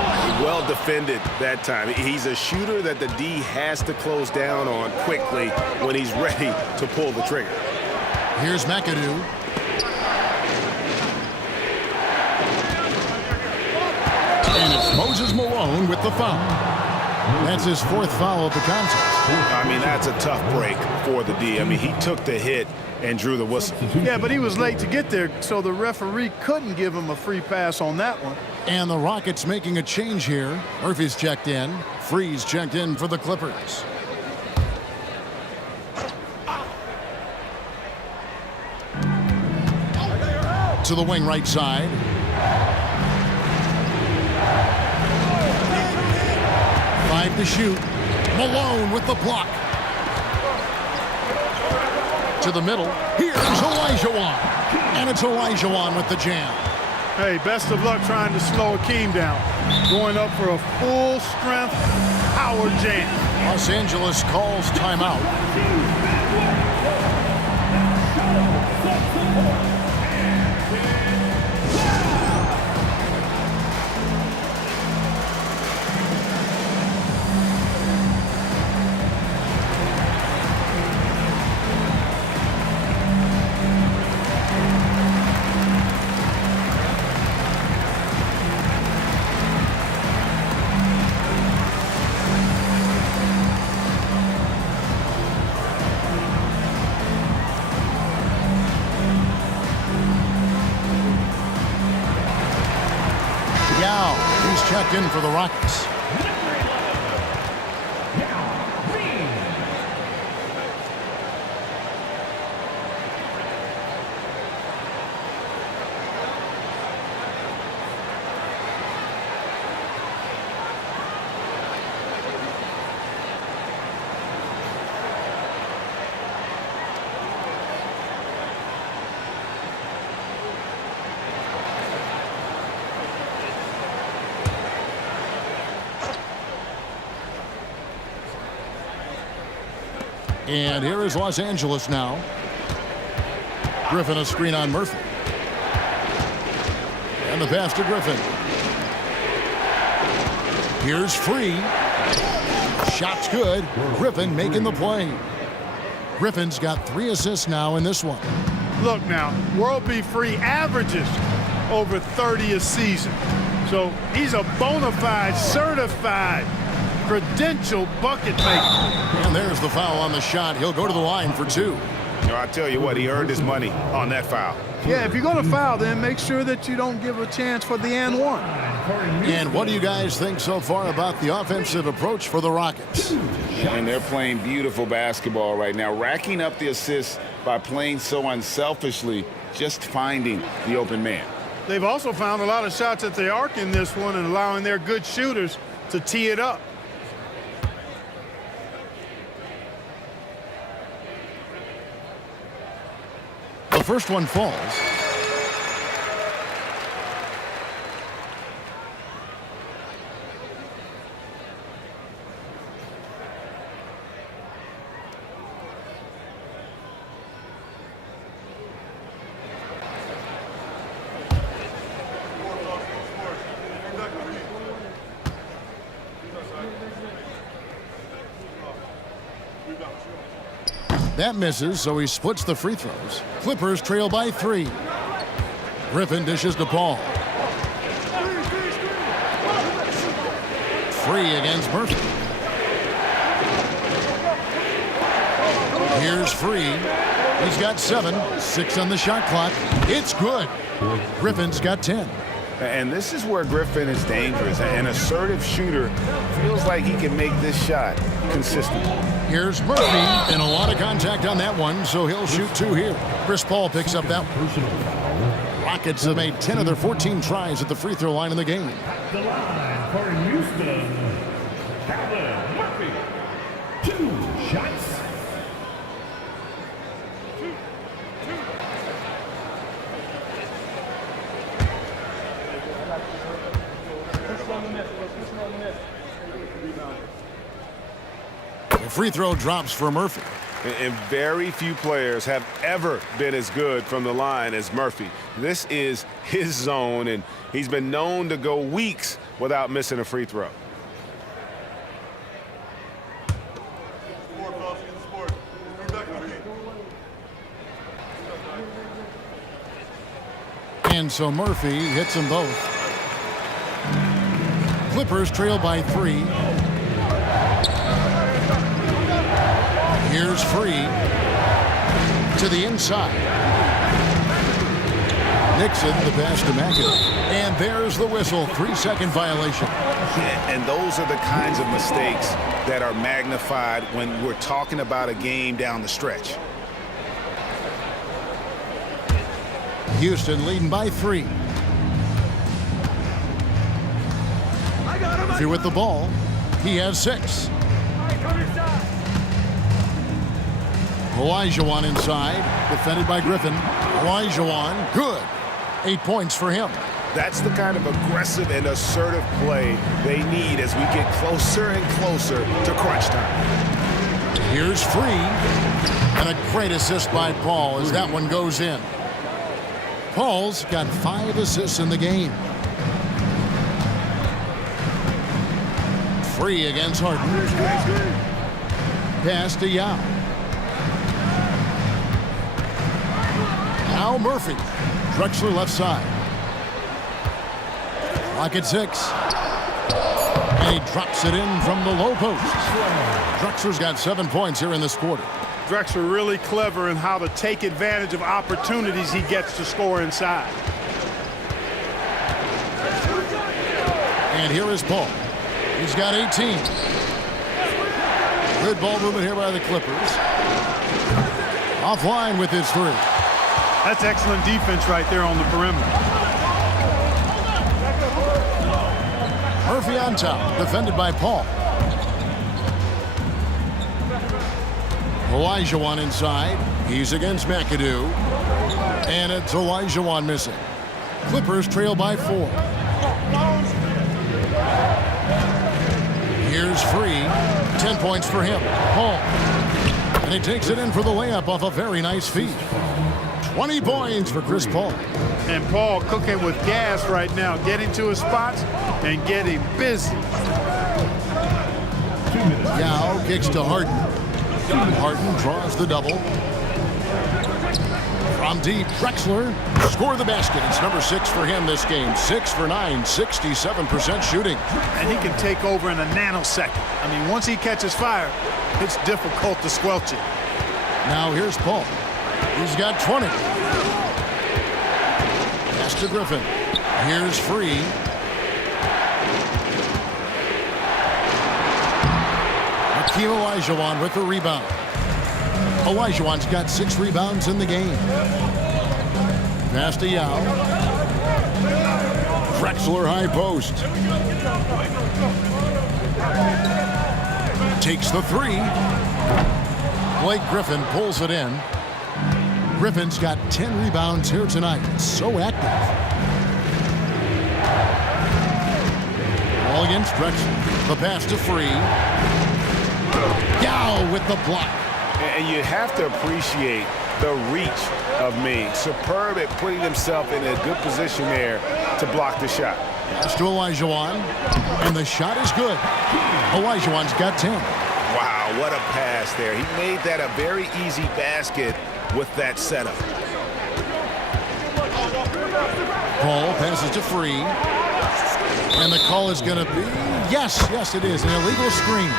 Well defended that time. He's a shooter that the D has to close down on quickly when he's ready to pull the trigger. Here's McAdoo. And it's Moses Malone with the foul. That's his 4th foul of the contest. I mean, that's a tough break for the D. I mean, he took the hit and drew the whistle. Yeah, but he was late to get there, so the referee couldn't give him a free pass on that one. And the Rockets making a change here. Murphy's checked in. Freeze checked in for the Clippers. To the wing right side. Five to shoot. Malone with the block. To the middle. Here's Olajuwon. And it's Olajuwon with the jam. Hey, best of luck trying to slow Akeem down. Going up for a full-strength power jam. Los Angeles calls timeout. checked in for the Rockets. And here is Los Angeles now. Griffin a screen on Murphy. And the pass to Griffin. Here's Free. Shot's good. Griffin making the play. Griffin's got 3 assists now in this one. Look now, World B. Free averages over 30 a season. So he's a bona fide, certified, credentialed bucket maker. And there's the foul on the shot. He'll go to the line for 2. You know, I tell you what, he earned his money on that foul. Yeah, if you're going to foul, then make sure that you don't give a chance for the and one. And what do you guys think so far about the offensive approach for the Rockets? And they're playing beautiful basketball right now, racking up the assists by playing so unselfishly, just finding the open man. They've also found a lot of shots at the arc in this one and allowing their good shooters to tee it up. The first one falls. That misses, so he splits the free throws. Clippers trail by 3. Griffin dishes to Paul. Free against Murphy. Here's Free. He's got 7, 6 on the shot clock. It's good. Griffin's got 10. And this is where Griffin is dangerous. An assertive shooter feels like he can make this shot consistent. Here's Murphy, and a lot of contact on that one, so he'll shoot 2 here. Chris Paul picks up that one. Rockets have made 10 of their 14 tries at the free throw line in the game. The line for Houston, Calvin Murphy. 2 shots. The free throw drops for Murphy. And very few players have ever been as good from the line as Murphy. This is his zone, and he's been known to go weeks without missing a free throw. And so Murphy hits them both. Clippers trail by 3. Here's Free to the inside. Nixon, the pass to McAdoo. And there's the whistle. 3-second violation. And those are the kinds of mistakes that are magnified when we're talking about a game down the stretch. Houston leading by 3. Murphy with the ball. He has 6. Olajuwon inside, defended by Griffin. Olajuwon, good. 8 points for him. That's the kind of aggressive and assertive play they need as we get closer and closer to crunch time. Here's Free. And a great assist by Paul as that one goes in. Paul's got 5 assists in the game. Free against Harden. Pass to Yao. Now Murphy. Drexler left side. Clock at 6. And he drops it in from the low post. Drexler's got 7 points here in this quarter. Drexler really clever in how to take advantage of opportunities he gets to score inside. And here is Paul. He's got 18. Good ball movement here by the Clippers. Offline with his three. That's excellent defense right there on the perimeter. Murphy on top, defended by Paul. Olajuwon inside. He's against McAdoo. And it's Olajuwon missing. Clippers trail by 4. Here's Free. 10 points for him. Paul. And he takes it in for the layup off a very nice feed. 20 points for Chris Paul. And Paul cooking with gas right now, getting to his spots and getting busy. Yao kicks to Harden. Harden draws the double. From deep, Drexler score the basket. It's number 6 for him this game. 6 for 9, 67% shooting. And he can take over in a nanosecond. I mean, once he catches fire, it's difficult to squelch it. Now here's Paul. He's got 20. Pass to Griffin. Here's Free. Hakeem Olajuwon with the rebound. Olajuwon's got 6 rebounds in the game. Pass to Yao. Drexler high post. Takes the 3. Blake Griffin pulls it in. Griffin's got 10 rebounds here tonight. So active. All against Drexler. The pass to Free. Yao with the block. And you have to appreciate the reach of Ming. Superb at putting himself in a good position there to block the shot. Pass to Olajuwon. And the shot is good. Olajuwon's got 10. Wow, what a pass there. He made that a very easy basket with that setup. Paul passes to Free. And the call is going to be, yes, it is, an illegal screen.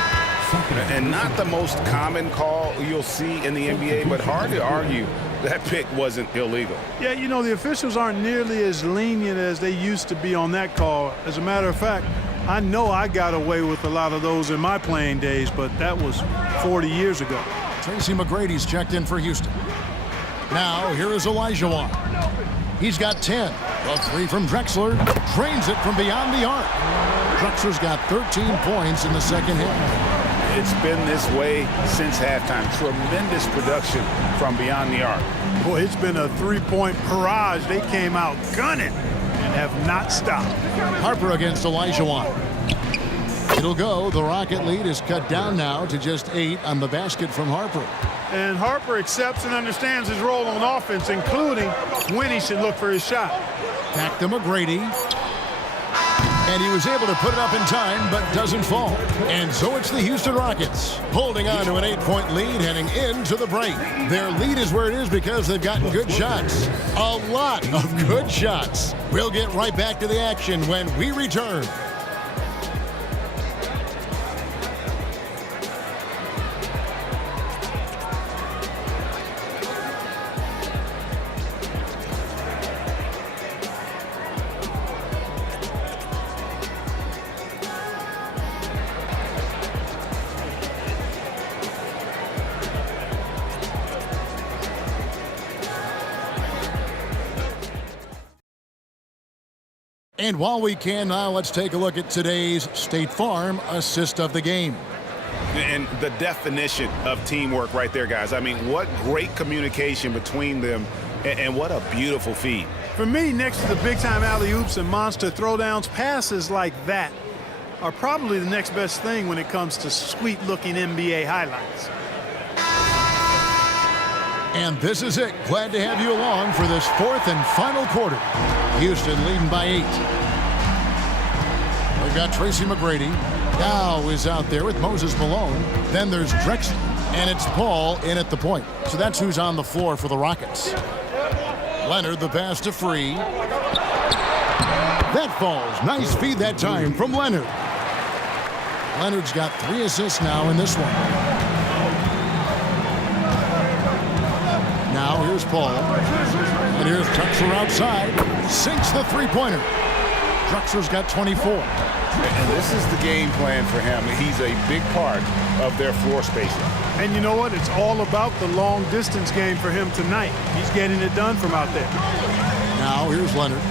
And not the most common call you'll see in the NBA, but hard to argue that pick wasn't illegal. Yeah, you know, the officials aren't nearly as lenient as they used to be on that call. As a matter of fact, I know I got away with a lot of those in my playing days, but that was 40 years ago. Tracy McGrady's checked in for Houston. Now, here is Olajuwon. He's got 10. A 3 from Drexler. Drains it from beyond the arc. Drexler's got 13 points in the second half. It's been this way since halftime. Tremendous production from beyond the arc. Boy, it's been a three-point barrage. They came out gunning and have not stopped. Harper against Olajuwon. It'll go. The Rocket lead is cut down now to just 8 on the basket from Harper. And Harper accepts and understands his role on offense, including when he should look for his shot. Back to McGrady. And he was able to put it up in time, but doesn't fall. And so it's the Houston Rockets holding on to an 8-point lead heading into the break. Their lead is where it is because they've gotten good shots. A lot of good shots. We'll get right back to the action when we return. And while we can now, let's take a look at today's State Farm assist of the game. And the definition of teamwork right there, guys. I mean, what great communication between them, and what a beautiful feed. For me, next to the big-time alley-oops and monster throwdowns, passes like that are probably the next best thing when it comes to sweet-looking NBA highlights. And this is it. Glad to have you along for this 4th and final quarter. Houston leading by 8. We've got Tracy McGrady. Dow is out there with Moses Malone. Then there's Drexler. And it's Paul in at the point. So that's who's on the floor for the Rockets. Leonard, the pass to Free. That falls. Nice feed that time from Leonard. Leonard's got 3 assists now in this one. Now here's Paul. And here's Drexler outside. Sinks the three-pointer. Drexler's got 24. And this is the game plan for him. He's a big part of their floor spacing. And you know what? It's all about the long distance game for him tonight. He's getting it done from out there. Now here's Leonard.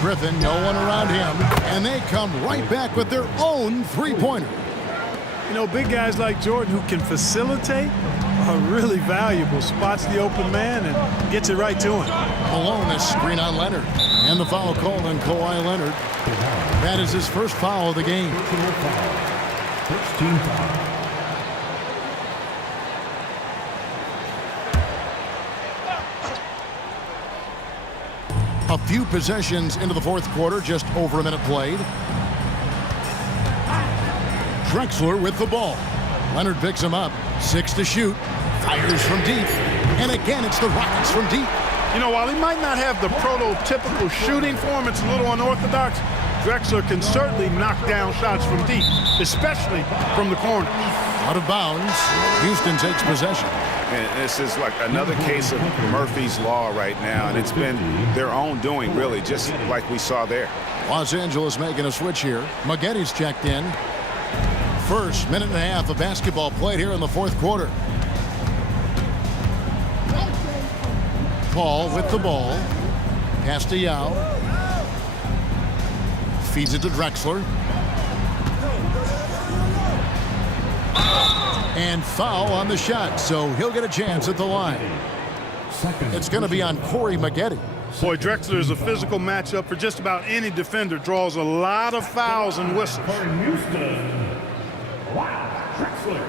Griffin, no one around him, and they come right back with their own three-pointer. You know, big guys like Jordan who can facilitate are really valuable. Spots the open man and gets it right to him. Malone, a screen on Leonard, and the foul called on Kawhi Leonard. That is his first foul of the game. First team foul. A few possessions into the fourth quarter, just over a minute played. Drexler with the ball. Leonard picks him up. 6 to shoot. Fires from deep. And again, it's the Rockets from deep. You know, while he might not have the prototypical shooting form, it's a little unorthodox. Drexler can certainly knock down shots from deep, especially from the corner. Out of bounds. Houston takes possession. And this is like another case of Murphy's Law right now, and it's been their own doing, really, just like we saw there. Los Angeles making a switch here. Maggetti's checked in. First minute and a half of basketball played here in the fourth quarter. Paul with the ball. Pass to Yao. Feeds it to Drexler. And foul on the shot, so he'll get a chance at the line. It's going to be on Corey Maggette. Boy, Drexler is a physical matchup for just about any defender. Draws a lot of fouls and whistles. For Houston. Wow, Drexler.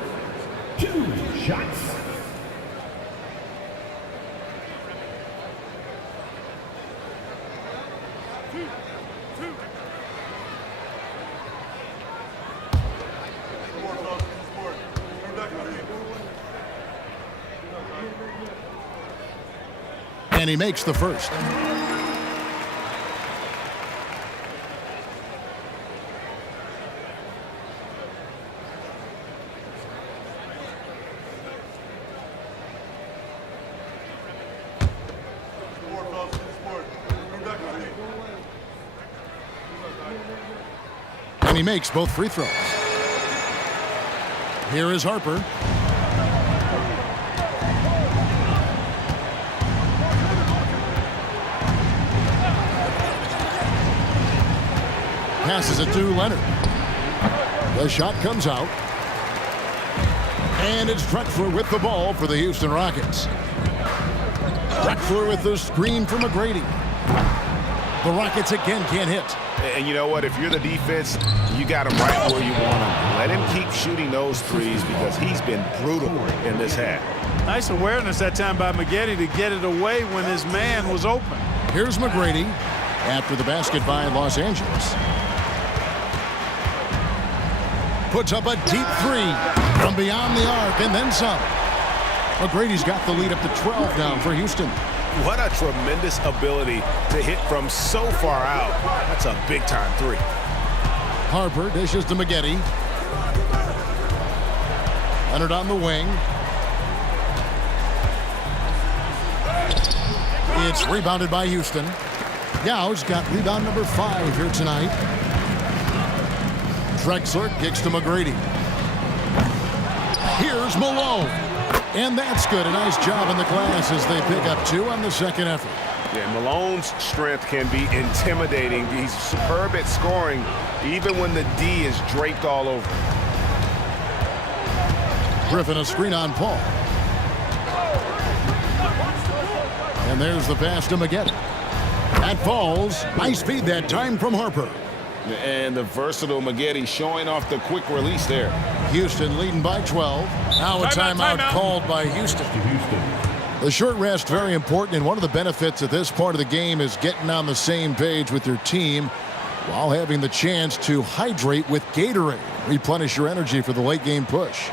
2 shots. And he makes the first. And he makes both free throws. Here is Harper. Passes it to Leonard. The shot comes out. And it's Drexler with the ball for the Houston Rockets. Drexler with the screen from McGrady. The Rockets again can't hit. And you know what? If you're the defense, you got him right where you want him. Let him keep shooting those threes because he's been brutal in this half. Nice awareness that time by Maggette to get it away when his man was open. Here's McGrady after the basket by Los Angeles. Puts up a deep three from beyond the arc and then some. McGrady's got the lead up to 12 now for Houston. What a tremendous ability to hit from so far out. That's a big-time three. Harper dishes to Maggette. Leonard on the wing. It's rebounded by Houston. Yao's got rebound number 5 here tonight. Drexler kicks to McGrady. Here's Malone. And that's good. A nice job in the glass as they pick up 2 on the second effort. Yeah, Malone's strength can be intimidating. He's superb at scoring, even when the D is draped all over. Griffin a screen on Paul. And there's the pass to Maggette. That falls. Nice feed that time from Harper. And the versatile Maggette showing off the quick release there. Houston leading by 12. Now a timeout called by Houston. The short rest very important, and one of the benefits of this part of the game is getting on the same page with your team while having the chance to hydrate with Gatorade. Replenish your energy for the late game push.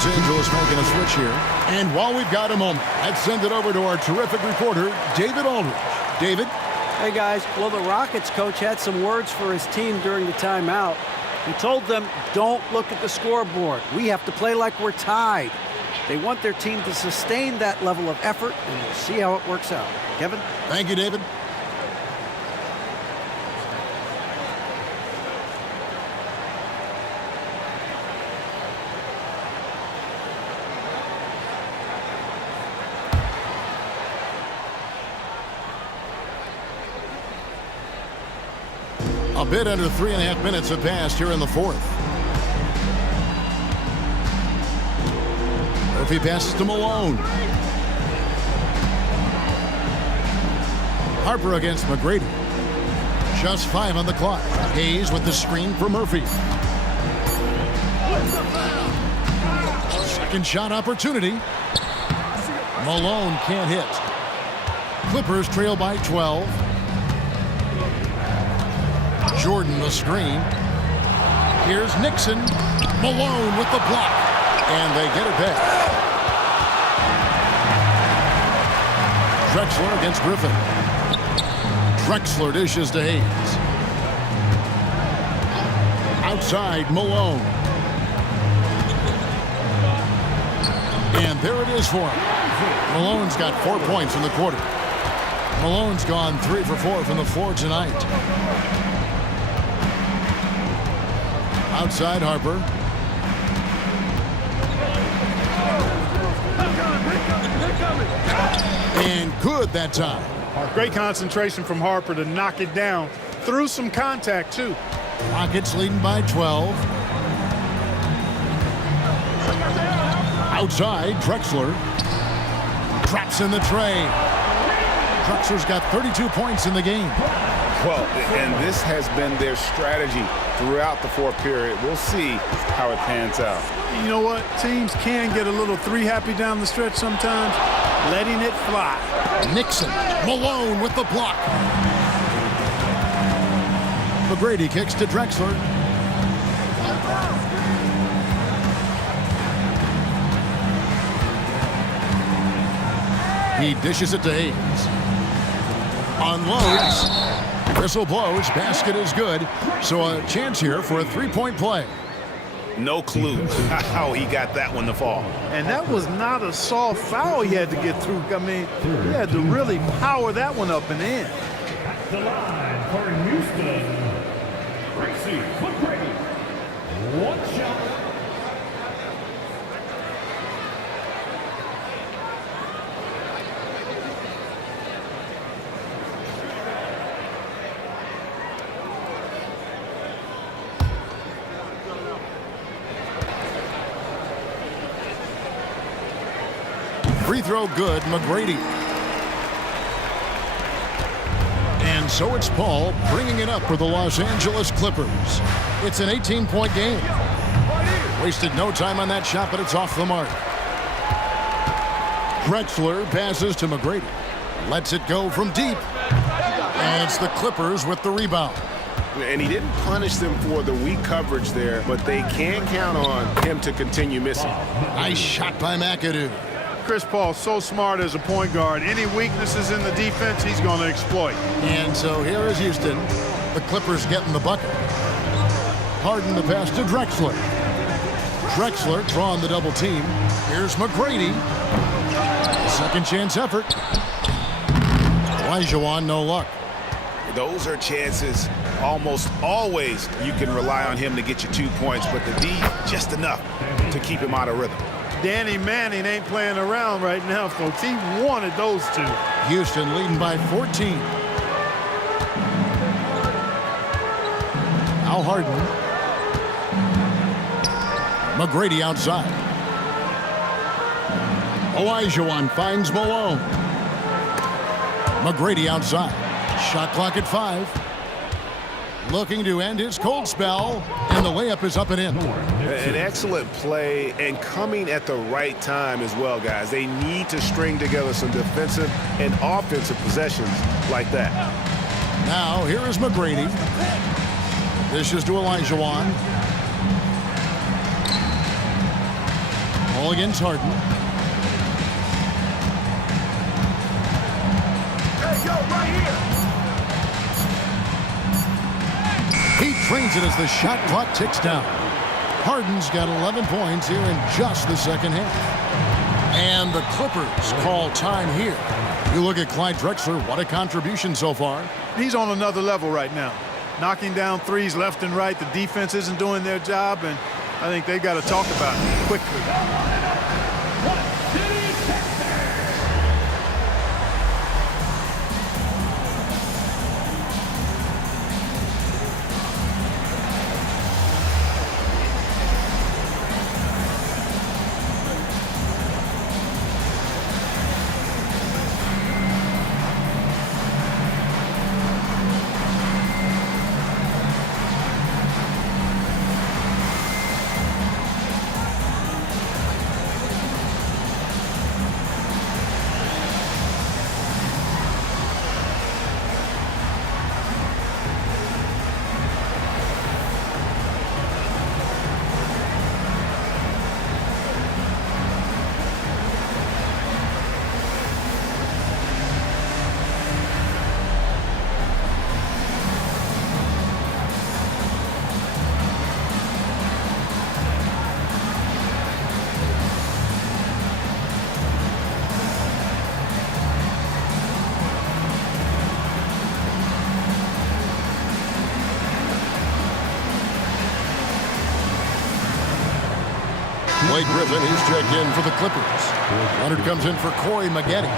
Los Angeles making a switch here. And while we've got a moment, let's send it over to our terrific reporter, David Aldridge. David? Hey, guys. Well, the Rockets coach had some words for his team during the timeout. He told them, don't look at the scoreboard. We have to play like we're tied. They want their team to sustain that level of effort, and we'll see how it works out. Kevin? Thank you, David. A bit under 3.5 minutes have passed here in the fourth. Murphy passes to Malone. Harper against McGrady. Just 5 on the clock. Hayes with the screen for Murphy. Second shot opportunity. Malone can't hit. Clippers trail by 12. Jordan the screen. Here's Nixon. Malone with the block. And they get it back. Drexler against Griffin. Drexler dishes to Hayes. Outside, Malone. And there it is for him. Malone's got 4 points in the quarter. Malone's gone 3 for 4 from the floor tonight. Outside Harper. And good that time. Great concentration from Harper to knock it down. Through some contact, too. Rockets leading by 12. Outside, Drexler. Drops in the tray. Drexler's got 32 points in the game. Well, and this has been their strategy throughout the fourth period. We'll see how it pans out. You know what? Teams can get a little three-happy down the stretch sometimes. Letting it fly. Nixon. Malone with the block. McGrady kicks to Drexler. He dishes it to Hayes. Unloads. Whistle blows. Basket is good. So a chance here for a three-point play. No clue how he got that one to fall. And that was not a soft foul he had to get through. I mean, he had to really power that one up and in. At the line for Houston, Tracy McGrady. One shot. Free throw good, McGrady. And so it's Paul bringing it up for the Los Angeles Clippers. It's an 18-point game. Wasted no time on that shot, but it's off the mark. Drexler passes to McGrady. Lets it go from deep. And it's the Clippers with the rebound. And he didn't punish them for the weak coverage there, but they can count on him to continue missing. Nice shot by McAdoo. Chris Paul so smart as a point guard. Any weaknesses in the defense, he's going to exploit. And so here is Houston. The Clippers getting the bucket. Harden the pass to Drexler. Drexler drawing the double team. Here's McGrady. Second chance effort. Olajuwon, no luck. Those are chances almost always you can rely on him to get you 2 points, but the D, just enough to keep him out of rhythm. Danny Manning ain't playing around right now, folks. He wanted those two. Houston leading by 14. Al Harden. McGrady outside. Olajuwon finds Malone. McGrady outside. Shot clock at 5. Looking to end his cold spell, and the layup is up and in. An excellent play and coming at the right time as well, guys. They need to string together some defensive and offensive possessions like that. Now, here is McGrady. This is to Olajuwon. against Harden. He trains it as the shot clock ticks down. Harden's got 11 points here in just the second half. And the Clippers call time here. You look at Clyde Drexler, what a contribution so far. He's on another level right now. Knocking down threes left and right. The defense isn't doing their job, and I think they've got to talk about it quickly. Blake Griffin, he's checked in for the Clippers. Leonard comes in for Corey Maggette.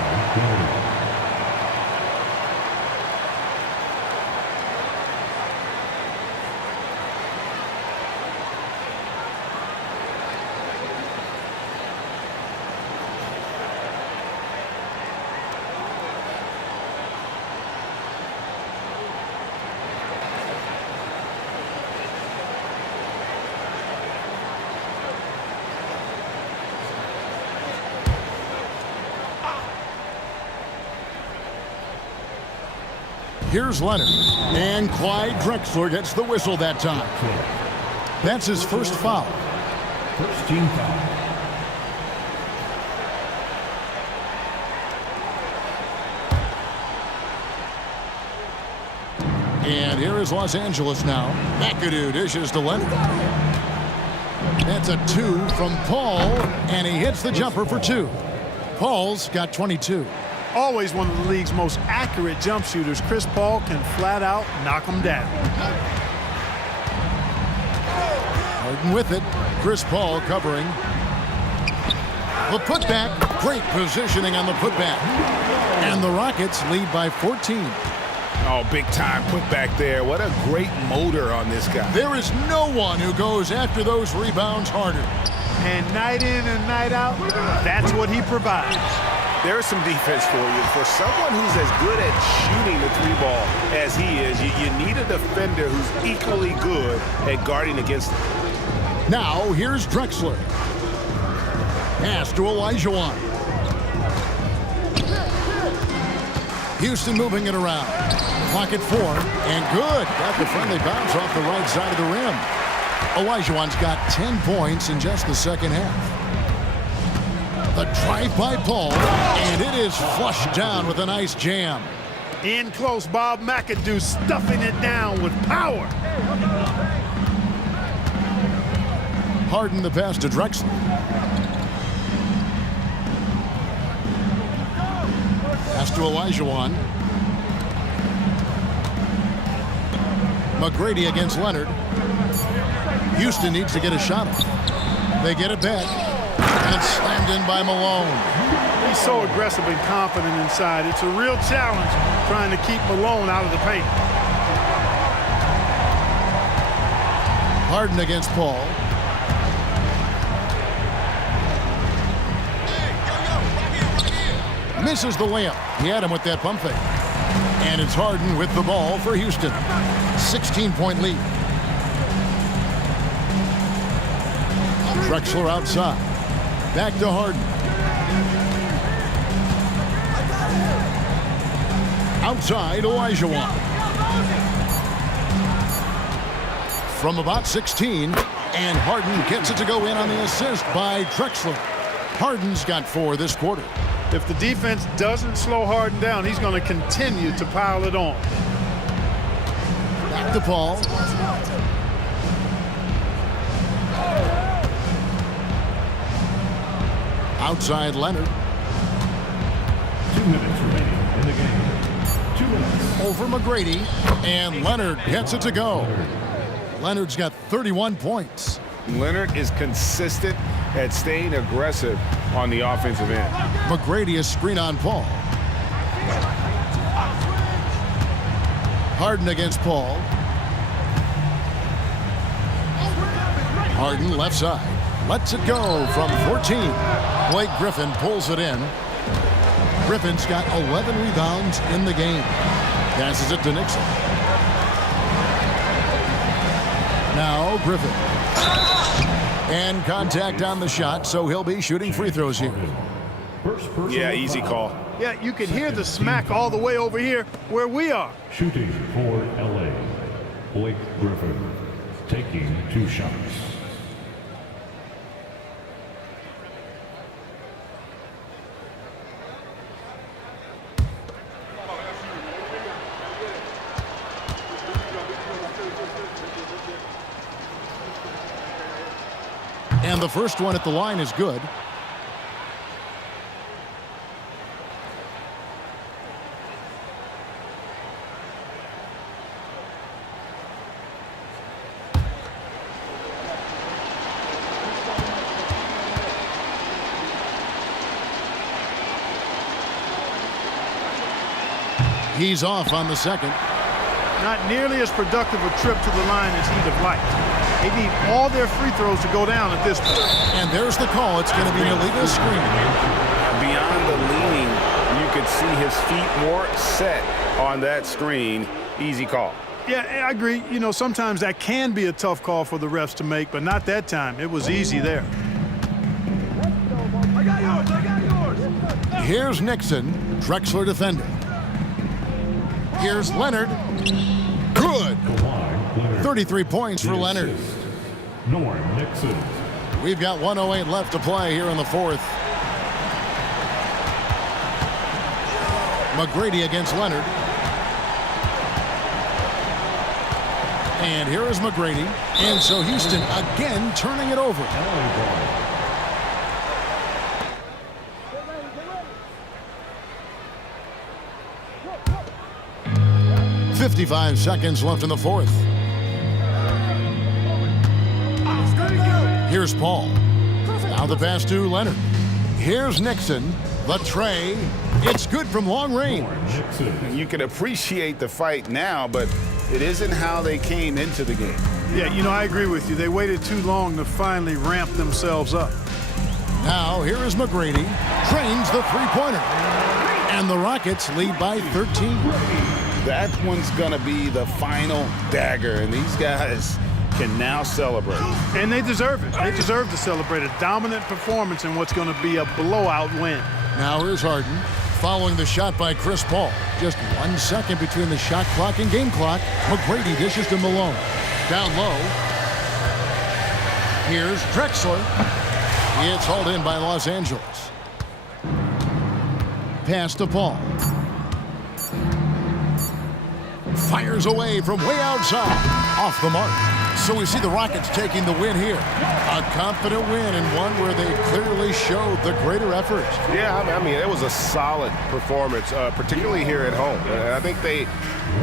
Here's Leonard, and Clyde Drexler gets the whistle that time. That's his first foul. First team foul. And here is Los Angeles now. McAdoo dishes to Leonard. That's a 2 from Paul, and he hits the jumper for 2. Paul's got 22. Always one of the league's most accurate jump shooters. Chris Paul can flat out knock him down. Harden with it. Chris Paul covering. The putback. Great positioning on the putback. And the Rockets lead by 14. Oh, big time putback there. What a great motor on this guy. There is no one who goes after those rebounds harder. And night in and night out, that's what he provides. There's some defense for you. For someone who's as good at shooting the three ball as he is, you need a defender who's equally good at guarding against him. Now, here's Drexler. Pass to Olajuwon. Houston moving it around. Clock at 4, and good. Got the friendly bounce off the right side of the rim. Olajuwon's got 10 points in just the second half. The drive by Paul, and it is flushed down with a nice jam. In close, Bob McAdoo stuffing it down with power. Harden the pass to Drexler. Pass to Olajuwon. McGrady against Leonard. Houston needs to get a shot off. They get it back. And it's slammed in by Malone. He's so aggressive and confident inside. It's a real challenge trying to keep Malone out of the paint. Harden against Paul. Misses the layup. He had him with that pump fake. And it's Harden with the ball for Houston. 16-point lead. Drexler outside. Back to Harden. Outside, Olajuwon. From about 16, and Harden gets it to go in on the assist by Drexler. Harden's got 4 this quarter. If the defense doesn't slow Harden down, he's going to continue to pile it on. Back to Paul. Outside Leonard. 2 minutes remaining in the game. 2 minutes. Over McGrady. And Leonard gets it to go. Leonard's got 31 points. Leonard is consistent at staying aggressive on the offensive end. McGrady is screen on Paul. Harden against Paul. Harden left side. Lets it go from 14. Blake Griffin pulls it in. Griffin's got 11 rebounds in the game. Passes it to Nixon. Now Griffin. And contact on the shot, so he'll be shooting free throws here. Yeah, easy call. Yeah, you can hear the smack all the way over here where we are. Shooting for LA. Blake Griffin taking 2 shots. And the first one at the line is good. He's off on the second. Not nearly as productive a trip to the line as he'd have liked. They need all their free throws to go down at this point. And there's the call. It's going to be an illegal screen. Beyond the leaning, you could see his feet more set on that screen. Easy call. Yeah, I agree. You know, sometimes that can be a tough call for the refs to make, but not that time. It was easy there. I got yours. Here's Nixon, Drexler defending. Here's Leonard. Good. 33 points for Leonard. Norm Nixon. We've got 1:08 left to play here in the fourth. McGrady against Leonard. And here is McGrady. And so Houston again turning it over. 55 seconds left in the fourth. Here's Paul. Now the pass to Leonard. Here's Nixon. The tray. It's good from long range. You can appreciate the fight now, but it isn't how they came into the game. Yeah, you know, I agree with you. They waited too long to finally ramp themselves up. Now here is McGrady. Trains the three-pointer. And the Rockets lead by 13. That one's going to be the final dagger, and these guys can now celebrate. And they deserve it. They deserve to celebrate a dominant performance in what's going to be a blowout win. Now here's Harden, following the shot by Chris Paul. Just 1 second between the shot clock and game clock. McGrady dishes to Malone. Down low. Here's Drexler. It's hauled in by Los Angeles. Pass to Paul. Fires away from way outside. Off the mark. So we see the Rockets taking the win here. A confident win and one where they clearly showed the greater effort. Yeah, I mean, it was a solid performance, particularly here at home. And I think they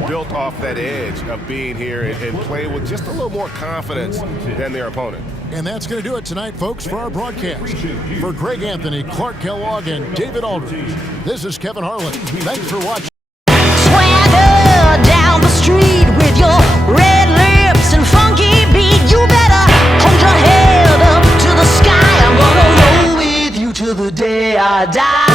built off that edge of being here and played with just a little more confidence than their opponent. And that's going to do it tonight, folks, for our broadcast. For Greg Anthony, Clark Kellogg, and David Aldridge, this is Kevin Harlan. Thanks for watching. Swagger down the street with your red lips and funky beat. You better hold your head up to the sky. I'm gonna roll with you till the day I die.